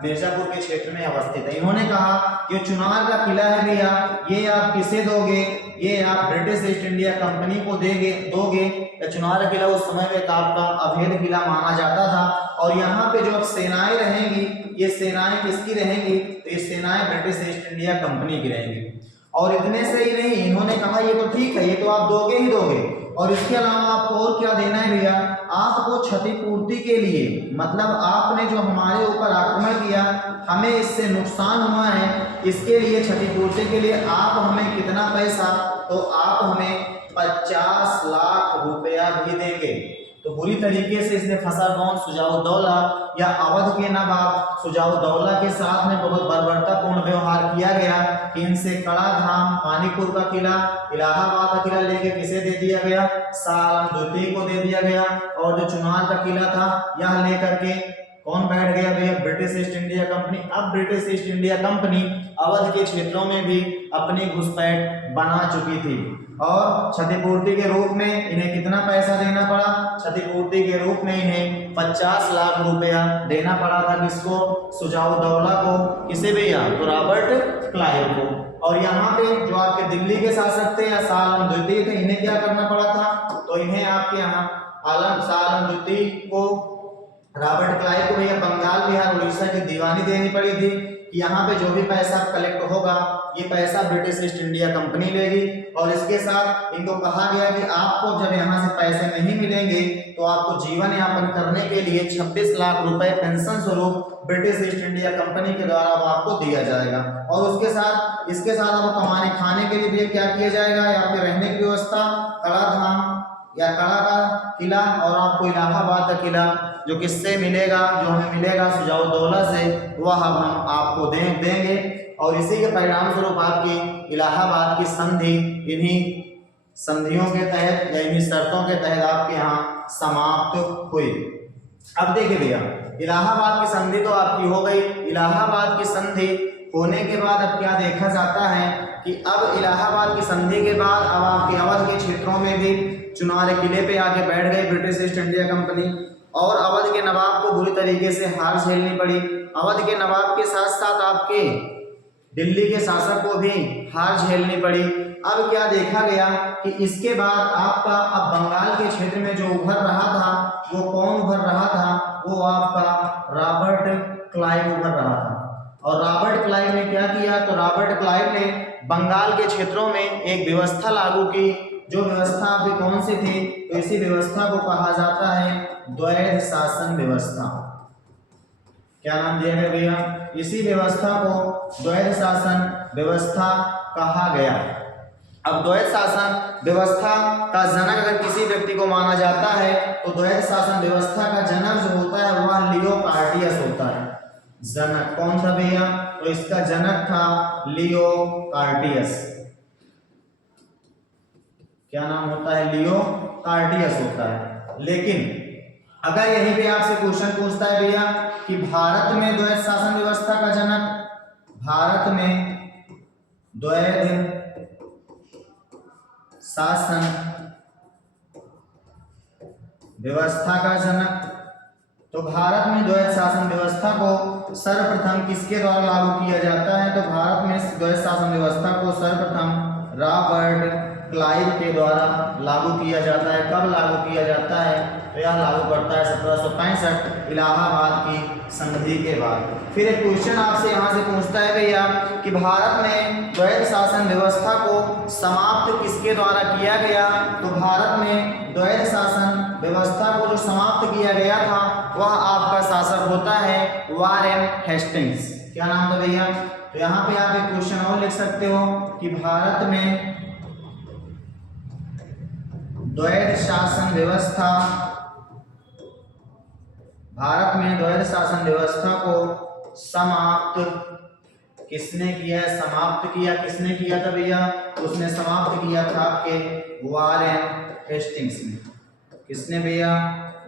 मिर्जापुर के क्षेत्र में अवस्थित है। इन्होंने कहा कि चुनार का किला है भैया, ये आप किसे दोगे? ये आप ब्रिटिश ईस्ट इंडिया कंपनी को दोगे। चुनार किला उस समय में आपका अवैध किला माना जाता था, और यहाँ पे जो अब सेनाएं रहेंगी, ये सेनाएं किसकी रहेंगी? तो ये सेनाएं ब्रिटिश ईस्ट इंडिया कंपनी की रहेंगी। और इतने से ही नहीं, इन्होंने कहा ये तो ठीक है, ये तो आप दोगे ही दोगे, और इसके अलावा आपको और क्या देना है भैया? आपको क्षतिपूर्ति के लिए, मतलब आपने जो हमारे ऊपर आक्रमण किया, हमें इससे नुकसान हुआ है, इसके लिए क्षतिपूर्ति के लिए आप हमें कितना पैसा? तो आप हमें 50 लाख रुपया भी देंगे। तो बुरी तरीके से इसने फंसा कौन? सुजाउद्दौला या अवध के नवाब सुजाउद्दौला के साथ में बहुत बर्बरतापूर्ण व्यवहार किया गया कि इनसे कड़ा धाम, पानीपुर का किला, इलाहाबाद का किला लेके किसे दे दिया गया? शाह आलम द्वितीय को दे दिया गया। और जो चुनार का किला था, यह लेकर के कौन बैठ गया भैया? British East India Company. अब British East India Company Awadh के क्षेत्रों में भी अपनी घुसपैठ बना चुकी थी, और क्षतिपूर्ति के रूप में इन्हें कितना पैसा देना पड़ा? क्षतिपूर्ति के रूप में इन्हें 50 लाख रुपया देना पड़ा था। किसको? सुजाउद्दौला को। किसे भैया? तो रॉबर्ट क्लाइव को। और यहाँ पे जो आपके दिल्ली के शासक थे या शाह आलम द्वितीय थे, इन्हें क्या करना पड़ा था? तो इन्हें आपके यहाँ शाह आलम द्वितीय को, रॉबर्ट क्लाइव को भैया बंगाल, बिहार, उड़ीसा की दीवानी देनी पड़ी थी कि यहाँ पे जो भी पैसा कलेक्ट होगा, ये पैसा ब्रिटिश ईस्ट इंडिया कंपनी लेगी। और इसके साथ इनको कहा गया कि आपको जब यहाँ से पैसे नहीं मिलेंगे, तो आपको जीवन यापन करने के लिए 26 लाख रुपए पेंशन स्वरूप ब्रिटिश ईस्ट इंडिया कंपनी के द्वारा आपको दिया जाएगा। और इसके साथ आपको कमाने खाने के लिए भी क्या किया जाएगा? आपके रहने की व्यवस्था, कड़ा धाम या कड़ा का किला, और आपको इलाहाबाद का किला जो किससे मिलेगा? जो हमें मिलेगा सुजाउद्दौला से, वह हम आपको देंगे। और इसी के परिणाम स्वरूप आपकी इलाहाबाद की संधि इन्हीं संधियों के तहत या इन्हीं शर्तों के तहत आपके यहाँ समाप्त हुई। अब देखिए भैया, इलाहाबाद की संधि तो आपकी हो गई। इलाहाबाद की संधि होने के बाद अब क्या देखा जाता है कि अब इलाहाबाद की संधि के बाद अब आपके अवध के क्षेत्रों में भी चुनार किले पे आके बैठ गई ब्रिटिश ईस्ट इंडिया कंपनी, और अवध के नवाब को बुरी तरीके से हार झेलनी पड़ी। अवध के नवाब के साथ साथ आपके दिल्ली के शासक को भी हार झेलनी पड़ी। अब क्या देखा गया कि इसके बाद आपका अब बंगाल के क्षेत्र में जो उभर रहा था, वो कौन उभर रहा था? वो आपका रॉबर्ट क्लाइव उभर रहा था। और रॉबर्ट क्लाइव ने क्या किया? तो रॉबर्ट क्लाइव ने बंगाल के क्षेत्रों में एक व्यवस्था लागू की, जो व्यवस्था आपकी कौन सी थी? तो इसी व्यवस्था को कहा जाता है द्वैध शासन व्यवस्था। क्या नाम दिया गया भैया? इसी व्यवस्था को द्वैध शासन व्यवस्था कहा गया। अब द्वैध शासन व्यवस्था का जनक अगर किसी व्यक्ति को माना जाता है, तो द्वैध शासन व्यवस्था का जनक जो होता है वह लियो कार्टियस होता है। जनक कौन था भैया? तो इसका जनक था लियो कार्टियस। क्या नाम होता है? लियो कार्टियस होता है। लेकिन अगर यहीं पे आपसे क्वेश्चन पूछता है भैया कि भारत में द्वैध शासन व्यवस्था का जनक, भारत में द्वैध शासन व्यवस्था का जनक, तो भारत में द्वैध शासन व्यवस्था को सर्वप्रथम किसके द्वारा लागू किया जाता है? तो भारत में द्वैध शासन व्यवस्था को सर्वप्रथम रॉबर्ट क्लाइव के द्वारा लागू किया जाता है। कब लागू किया जाता है? तो यह लागू करता है 1765 इलाहाबाद की संधि के बाद। फिर एक क्वेश्चन आपसे यहाँ से पूछता है भैया कि भारत में द्वैध शासन व्यवस्था को समाप्त किसके द्वारा किया गया? तो भारत में द्वैध शासन व्यवस्था को जो समाप्त किया गया था, वह आपका शासक होता है वॉरेन हेस्टिंग्स। क्या नाम था भैया? तो यहाँ पे आप एक क्वेश्चन और लिख सकते हो कि भारत में द्वैध शासन व्यवस्था, भारत में द्वैध शासन व्यवस्था को समाप्त किसने किया है? समाप्त किया किसने किया था भैया? उसने समाप्त किया था आपके वॉरेन हेस्टिंग्स ने। किसने भैया?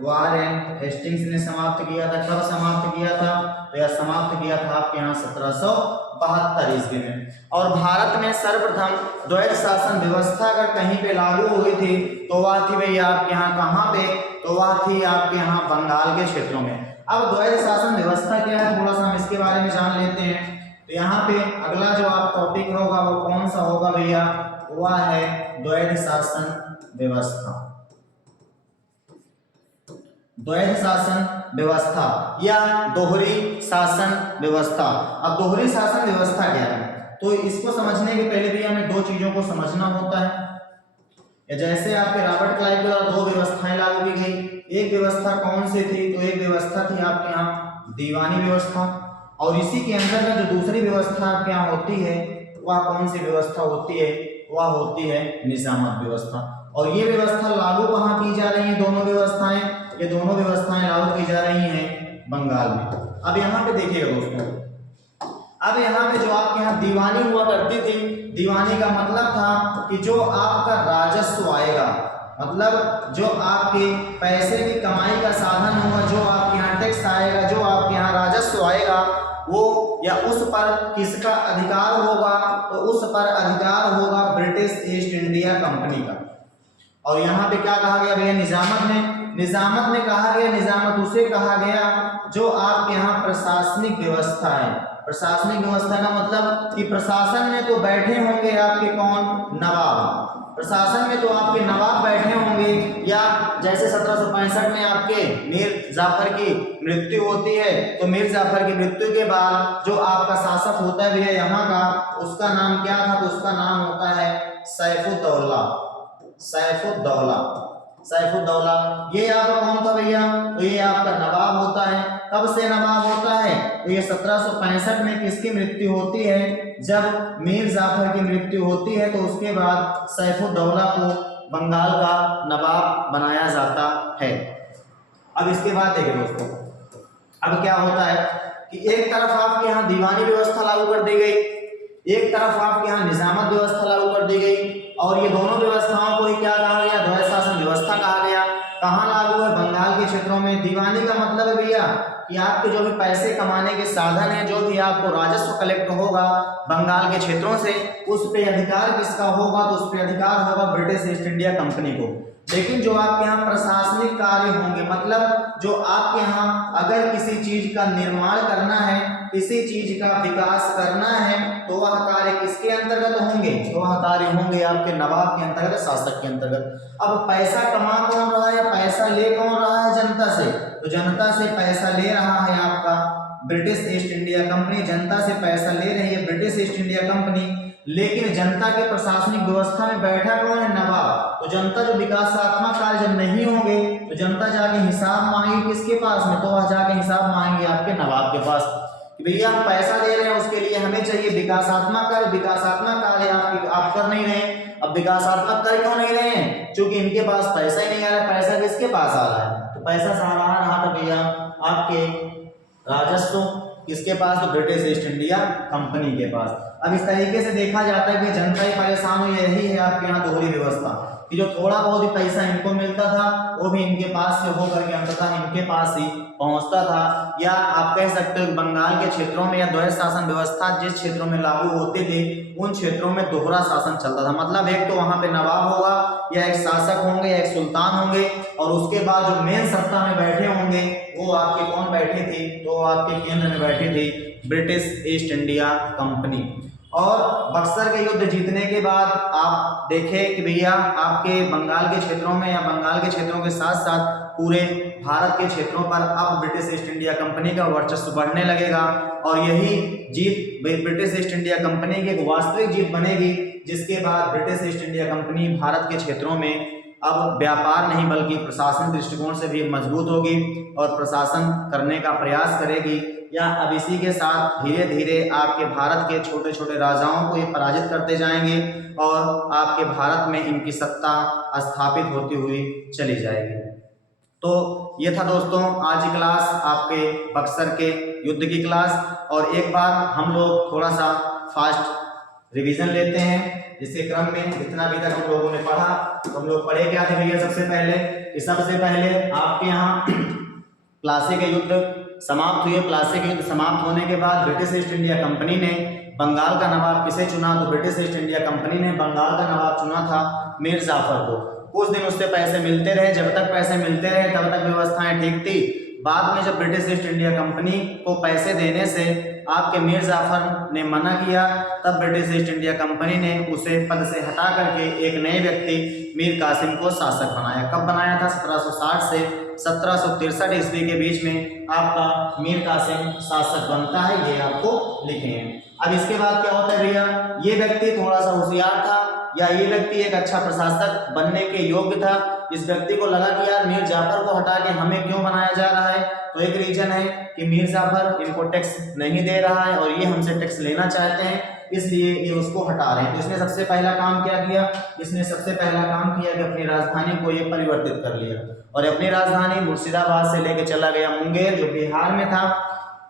वार एंड हेस्टिंग्स ने समाप्त किया था। कब समाप्त किया था? तो यह समाप्त किया था आपके यहाँ 1772 ईस्वी में। और भारत में सर्वप्रथम द्वैध शासन व्यवस्था अगर कहीं पे लागू हुई थी तो वह थी भैया आपके यहाँ कहाँ पे? तो वह थी आपके यहाँ बंगाल के क्षेत्रों में। अब द्वैध शासन व्यवस्था क्या है, थोड़ा सा हम इसके बारे में जान लेते हैं। तो यहाँ पे अगला जो आप टॉपिक होगा वो कौन सा होगा भैया? वह है द्वैध शासन व्यवस्था। द्वैध शासन व्यवस्था या दोहरी शासन व्यवस्था। अब दोहरी शासन व्यवस्था क्या है? तो इसको समझने के पहले भी हमें दो चीजों को समझना होता है। जैसे आपके रॉबर्ट क्लाइव द्वारा दो व्यवस्थाएं लागू की गई। एक व्यवस्था कौन सी थी? तो एक व्यवस्था थी आपके यहाँ दीवानी व्यवस्था, और इसी के अंतर्गत जो दूसरी व्यवस्था आपके यहाँ होती है वह कौन सी व्यवस्था होती है? वह होती है निजामत व्यवस्था। और ये व्यवस्था लागू कहाँ की जा रही है? दोनों व्यवस्थाएं, ये दोनों व्यवस्थाएं लागू की जा रही हैं बंगाल में। अब यहाँ पे देखिएगा दोस्तों, अब यहाँ पे जो आपके यहाँ दीवानी हुआ करती थी, दीवानी का मतलब था कि जो आपका राजस्व आएगा, मतलब जो आपके पैसे की कमाई का साधन होगा, जो आपके यहाँ टैक्स आएगा, जो आपके यहाँ राजस्व आएगा, वो या उस पर किसका अधिकार होगा? तो उस पर अधिकार होगा ब्रिटिश ईस्ट इंडिया कंपनी का। और यहाँ पे क्या कहा गया भैया? निजामत में कहा गया, निजामत उसे कहा गया जो आपके यहाँ प्रशासनिक व्यवस्था है। प्रशासनिक व्यवस्था का मतलब कि प्रशासन में तो बैठे होंगे आपके कौन? नवाब। प्रशासन में तो आपके नवाब बैठे होंगे, या जैसे 1765 में आपके मीर जाफर की मृत्यु होती है, तो मीर जाफर की मृत्यु के बाद जो आपका शासक होता है भैया यहाँ का, उसका नाम क्या था? तो उसका नाम होता है सैफुद्दौला। सैफुद्दौला, सैफुद्दौला ये आपका कौन था भैया? तो ये आपका नवाब होता है। कब से नवाब होता है? तो ये 1765 में किसकी मृत्यु होती है? जब मीर जाफर की मृत्यु होती है, तो उसके बाद सैफुद्दौला को बंगाल का नवाब बनाया जाता है। अब इसके बाद देखिए दोस्तों, अब क्या होता है कि एक तरफ आपके यहाँ दीवानी व्यवस्था लागू कर दी गई, एक तरफ आपके यहाँ निजामत व्यवस्था लागू कर दी गई, और ये दोनों व्यवस्थाओं को ही क्या कहा गया? द्वैध शासन व्यवस्था कहा गया। कहाँ लागू है? बंगाल के क्षेत्रों में। दीवानी का मतलब है भैया कि आपके जो भी पैसे कमाने के साधन है, जो भी आपको राजस्व कलेक्ट होगा बंगाल के क्षेत्रों से, उस पे अधिकार किसका होगा? तो उस पे अधिकार होगा ब्रिटिश ईस्ट इंडिया कंपनी को। लेकिन जो आपके यहाँ प्रशासनिक कार्य होंगे, मतलब जो आपके यहाँ अगर किसी चीज का निर्माण करना है, किसी चीज का विकास करना है, तो वह कार्य किसके अंतर्गत होंगे? तो वह कार्य होंगे आपके नवाब के अंतर्गत, शासक के अंतर्गत। अब पैसा कमा कौन रहा है? पैसा ले कौन रहा है? जनता से। तो जनता से पैसा ले रहा है आपका ब्रिटिश ईस्ट इंडिया कंपनी, जनता से पैसा ले रही है ब्रिटिश ईस्ट इंडिया कंपनी। लेकिन जनता के प्रशासनिक व्यवस्था में बैठा कौन है? नवाब। तो जनता जो विकासात्मक कार्य जब नहीं होंगे, तो जनता जाके हिसाब मांगेगी किसके पास में? तो वह जाके हिसाब मांगेगी आपके नवाब के पास कि भैया हम पैसा दे रहे हैं, उसके लिए हमें चाहिए विकासात्मक कार्य। विकासात्मक कार्य आप कर नहीं रहे। अब विकासात्मक कार्य क्यों नहीं रहे हैं? क्योंकि इनके पास पैसा ही नहीं आ रहा है। पैसा किसके पास आ रहा है? तो पैसा रहा था भैया आपके राजस्व किसके पास? तो ब्रिटिश ईस्ट इंडिया कंपनी के पास। अब इस तरीके से देखा जाता है कि जनता ही परेशान हुई। यही है आपके यहाँ दोहरी व्यवस्था कि जो थोड़ा बहुत ही पैसा इनको मिलता था वो भी इनके पास से होकर के अंततः इनके पास ही पहुंचता था। या आप कह सकते हो बंगाल के क्षेत्रों में या द्वैध शासन व्यवस्था जिस क्षेत्रों में लागू होते थे उन क्षेत्रों में दोहरा शासन चलता था। मतलब एक तो वहां पे नवाब होगा, या एक शासक होंगे, या एक सुल्तान होंगे, और उसके बाद जो मेन सत्ता में बैठे होंगे वो आपके कौन बैठे थे? तो आपके केंद्र में बैठे थे ब्रिटिश ईस्ट इंडिया कंपनी। और बक्सर के युद्ध जीतने के बाद आप देखें कि भैया आपके बंगाल के क्षेत्रों में या बंगाल के क्षेत्रों के साथ साथ पूरे भारत के क्षेत्रों पर अब ब्रिटिश ईस्ट इंडिया कंपनी का वर्चस्व बढ़ने लगेगा। और यही जीत ब्रिटिश ईस्ट इंडिया कंपनी की एक वास्तविक जीत बनेगी, जिसके बाद British East India company Bharat के क्षेत्रों में अब व्यापार नहीं बल्कि प्रशासन दृष्टिकोण से भी मजबूत होगी और प्रशासन करने का प्रयास करेगी। या अब इसी के साथ धीरे धीरे आपके भारत के छोटे छोटे राजाओं को ये पराजित करते जाएंगे और आपके भारत में इनकी सत्ता स्थापित होती हुई चली जाएगी। तो ये था दोस्तों आज की क्लास, आपके बक्सर के युद्ध की क्लास। और एक बार हम लोग थोड़ा सा फास्ट रिवीजन लेते हैं। इसके क्रम में जितना भी तक हम लोगों ने पढ़ा, तो हम लोग पढ़े क्या थे भैया सबसे पहले कि सबसे पहले आपके यहाँ प्लासी के युद्ध समाप्त हुए। प्लासी के युद्ध समाप्त होने के बाद ब्रिटिश ईस्ट इंडिया कंपनी ने बंगाल का नवाब किसे चुना, तो ब्रिटिश ईस्ट इंडिया कंपनी ने बंगाल का नवाब चुना था मीर जाफर को। कुछ दिन उससे पैसे मिलते रहे, जब तक पैसे मिलते रहे तब तक व्यवस्थाएं ठीक थी। बाद में जब ब्रिटिश ईस्ट इंडिया कंपनी को पैसे देने से आपके मीर जाफर ने मना किया, तब ब्रिटिश ईस्ट इंडिया कंपनी ने उसे पद से हटा करके एक नए व्यक्ति मीर कासिम को शासक बनाया। कब बनाया था? 1760 से 1763 ईस्वी के बीच में आपका मीर कासिम शासक बनता है, ये आपको लिखे हैं। अब इसके बाद क्या होता है भैया, ये व्यक्ति थोड़ा सा होशियार था या ये व्यक्ति एक अच्छा प्रशासक बनने के योग्य था। इस व्यक्ति को लगा कि यार मीर जाफर को हटा के हमें क्यों बनाया जा रहा है, तो एक रीजन है कि मीर जाफर इनको टैक्स नहीं दे रहा है और ये हमसे टैक्स लेना चाहते हैं, इसलिए ये उसको हटा रहे हैं। तो इसने सबसे पहला काम क्या किया, इसने सबसे पहला काम किया कि अपनी राजधानी को ये परिवर्तित कर लिया और अपनी राजधानी मुर्शिदाबाद से लेके चला गया मुंगेर, जो बिहार में था।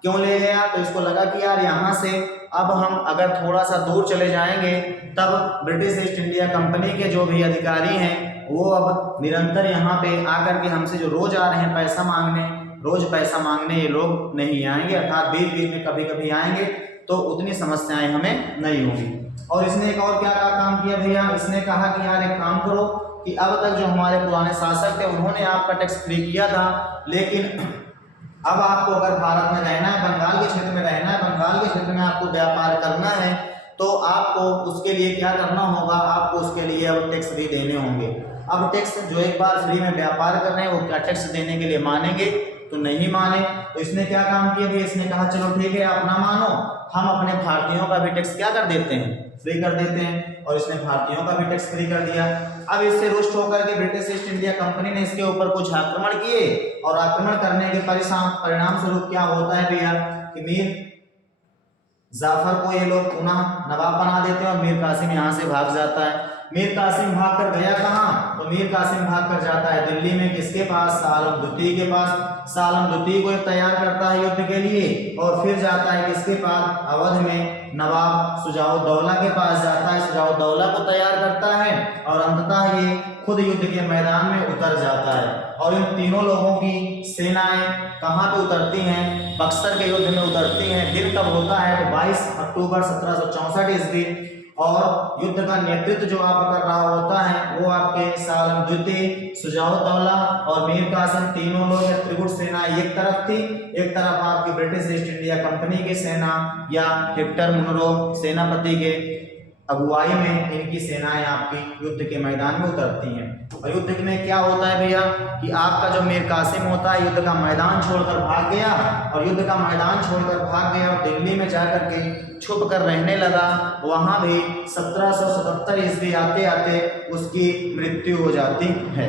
क्यों ले गया, तो इसको लगा कि यार यहाँ से अब हम अगर थोड़ा सा दूर चले जाएंगे तब ब्रिटिश ईस्ट इंडिया कंपनी के जो भी अधिकारी हैं वो अब निरंतर यहाँ पे आकर के हमसे जो रोज आ रहे हैं पैसा मांगने, रोज पैसा मांगने ये लोग नहीं आएंगे, अर्थात बीच बीच में कभी कभी आएंगे तो उतनी समस्याएं हमें नहीं होंगी। और इसने एक और क्या काम किया भैया, इसने कहा कि यार एक काम करो कि अब तक जो हमारे पुराने शासक थे उन्होंने आपका टैक्स फ्री किया था, लेकिन अब आपको अगर भारत में रहना है, बंगाल के क्षेत्र में रहना है, बंगाल के क्षेत्र में आपको व्यापार करना है, तो आपको उसके लिए क्या करना होगा, आपको उसके लिए अब टैक्स फ्री देने होंगे। अब टैक्स जो एक बार फ्री में व्यापार कर रहे हैं वो क्या टैक्स देने के लिए मानेंगे, तो नहीं माने। तो इसने क्या काम किया भाई, इसने कहा चलो ठीक है आप ना मानो, हम अपने भारतीयों का भी टैक्स क्या कर देते हैं, फ्री कर देते हैं, और इसने भारतीयों का भी टैक्स फ्री कर दिया। अब इससे रुष्ट होकर के ब्रिटिश ईस्ट इंडिया कंपनी ने इसके ऊपर कुछ आक्रमण किए और आक्रमण करने के परिणाम स्वरूप क्या होता है भैया कि मीर जाफर को ये लोग पुनः नवाब बना देते हैं और मीर कासिम यहाँ से भाग जाता है। मीर कासिम भाग कर गया कहाँ, तो मीर कासिम भाग कर जाता है दिल्ली में, किसके पास, शाह आलम द्वितीय के पास। शाह आलम द्वितीय को तैयार करता है युद्ध के लिए और फिर जाता है किसके पास, अवध में नवाब शुजाउद्दौला के पास जाता है, शुजाउद्दौला को तैयार करता है और अंततः ये खुद युद्ध के मैदान में उतर जाता है। और इन तीनों लोगों की सेनाएं कहाँ पे उतरती हैं, बक्सर के युद्ध में उतरती हैं। दिन कब होता है, तो 22 अक्टूबर 1764 ईस्वी, और युद्ध का नेतृत्व जो आप कर रहा होता है वो आपके शाह आलम द्वितीय, शुजाउद्दौला और मीर कासिम, तीनों लोग त्रिगुट सेना एक तरफ थी, एक तरफ आपकी ब्रिटिश ईस्ट इंडिया कंपनी की सेना या हेक्टर मुनरो सेनापति के अगुवाई में इनकी सेनाएं आपकी युद्ध के मैदान में उतरती हैं। और युद्ध में क्या होता है भैया कि आपका जो मीर कासिम होता है युद्ध का मैदान छोड़कर भाग गया, और युद्ध का मैदान छोड़कर भाग गया और दिल्ली में जाकर के छुप कर रहने लगा। वहां भी 1777 ईस्वी आते आते उसकी मृत्यु हो जाती है।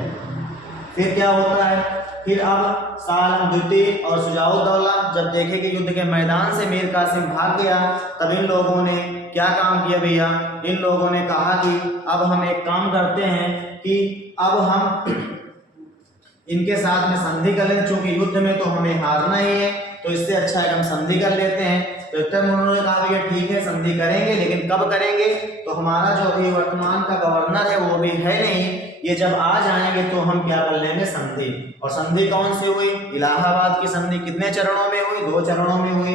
फिर क्या होता है, फिर अब शाह आलम द्वितीय और शुजाउद्दौला जब देखे कि युद्ध के मैदान से मीर कासिम भाग गया, तब इन लोगों ने क्या काम किया भैया, इन लोगों ने कहा कि अब हम एक काम करते हैं कि अब हम इनके साथ में संधि कर लें, चूंकि युद्ध में तो हमें हारना ही है, तो इससे अच्छा है हम संधि कर लेते हैं। तो हेक्टर मुनरो ने कहा भैया ठीक है संधि करेंगे, लेकिन कब करेंगे, तो हमारा जो अभी वर्तमान का गवर्नर है वो भी है नहीं, ये जब आ जाएंगे तो हम क्या कर लेंगे, संधि। और संधि कौन सी हुई, इलाहाबाद की संधि कितने चरणों में हुई, 2 चरणों में हुई।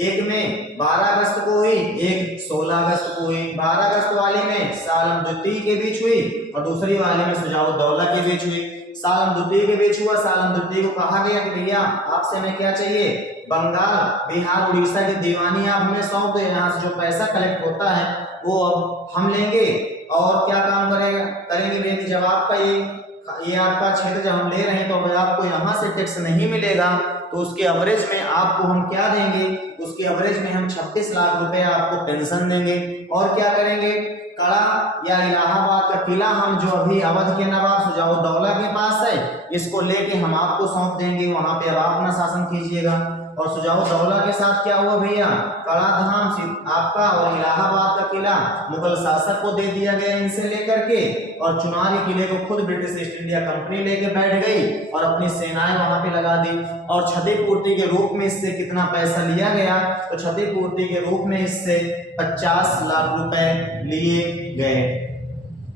एक में 12 अगस्त को हुई, एक 16 अगस्त को हुई। 12 अगस्त वाली में शाह आलम द्वितीय के बीच हुई और दूसरी वाली में शुजाउद्दौला के बीच हुई। शाह आलम द्वितीय के बीच हुआ, शाह आलम द्वितीय को कहा गया कि भैया आपसे हमें क्या चाहिए, बंगाल, बिहार, उड़ीसा की दीवानी आप हमें सौंप दो, यहाँ से जो पैसा कलेक्ट होता है वो अब हम लेंगे। और क्या काम करेंगे भैया कि जब आपका ये आपका क्षेत्र जब हम ले रहे हैं तो अगर आपको यहाँ से टैक्स नहीं मिलेगा तो उसके एवरेज में आपको हम क्या देंगे, उसके एवरेज में हम 36 लाख रुपए आपको पेंशन देंगे। और क्या करेंगे, कड़ा या इलाहाबाद का किला हम जो अभी अवध के नवाब शुजाउद्दौला के पास है इसको लेके हम आपको सौंप देंगे, वहां पे अब आप अपना शासन कीजिएगा। और शुजाउद्दौला के साथ क्या हुआ भैया, कड़ा धाम आपका और इलाहाबाद का किला मुगल शासक को दे दिया गया इनसे लेकर के, और चुनाव के किले को खुद ब्रिटिश ईस्ट इंडिया कंपनी लेके बैठ गई और अपनी सेनाएं वहां पे लगा दी। और क्षतिपूर्ति के रूप में इससे कितना पैसा लिया गया, तो क्षतिपूर्ति के रूप में इससे 50 लाख रुपए लिए गए।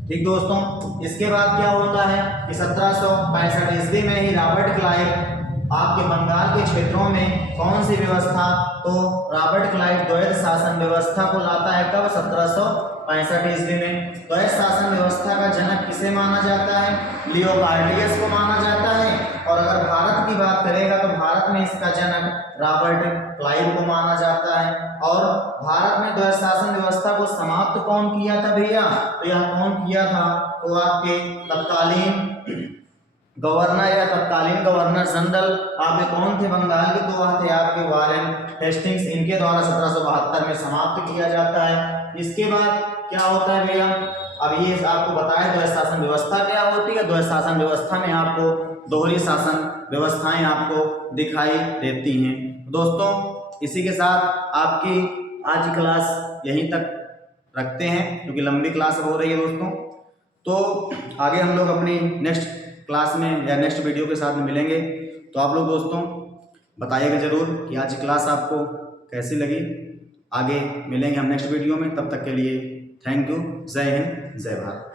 ठीक दोस्तों, इसके बाद क्या होता है कि 1765 ईस्वी में ही रॉबर्ट क्लाइव आपके बंगाल के क्षेत्रों में कौन सी व्यवस्था, तो रॉबर्ट क्लाइव द्वैध शासन व्यवस्था को लाता है। कब? 1765 ईस्वी में। द्वैध शासन व्यवस्था का जनक किसे माना जाता है? लियोपार्डियस को माना जाता है। और अगर भारत की बात करेगा तो भारत में इसका जनक रॉबर्ट क्लाइव को माना जाता है। और भारत में द्वैध शासन व्यवस्था को समाप्त कौन किया था भैया? तो यह कौन किया था? तो आपके तत्कालीन गवर्नर या तत्कालीन गवर्नर जनरल आपके कौन थे बंगाल के? तो वह थे आपके वारेन हेस्टिंग्स। इनके द्वारा 1772 में समाप्त किया जाता है। इसके बाद क्या होता है भैया? अब ये आपको बताया द्वैध शासन व्यवस्था क्या होती है। द्वैध शासन व्यवस्था में आपको दोहरी शासन व्यवस्थाएं आपको दिखाई देती हैं। दोस्तों, इसी के साथ आपकी आज की क्लास यहीं तक रखते हैं, क्योंकि लंबी क्लास हो रही है दोस्तों। तो आगे हम लोग अपनी नेक्स्ट क्लास में या नेक्स्ट वीडियो के साथ में मिलेंगे। तो आप लोग दोस्तों बताइएगा ज़रूर कि आज की क्लास आपको कैसी लगी। आगे मिलेंगे हम नेक्स्ट वीडियो में, तब तक के लिए थैंक यू। जय हिंद, जय भारत।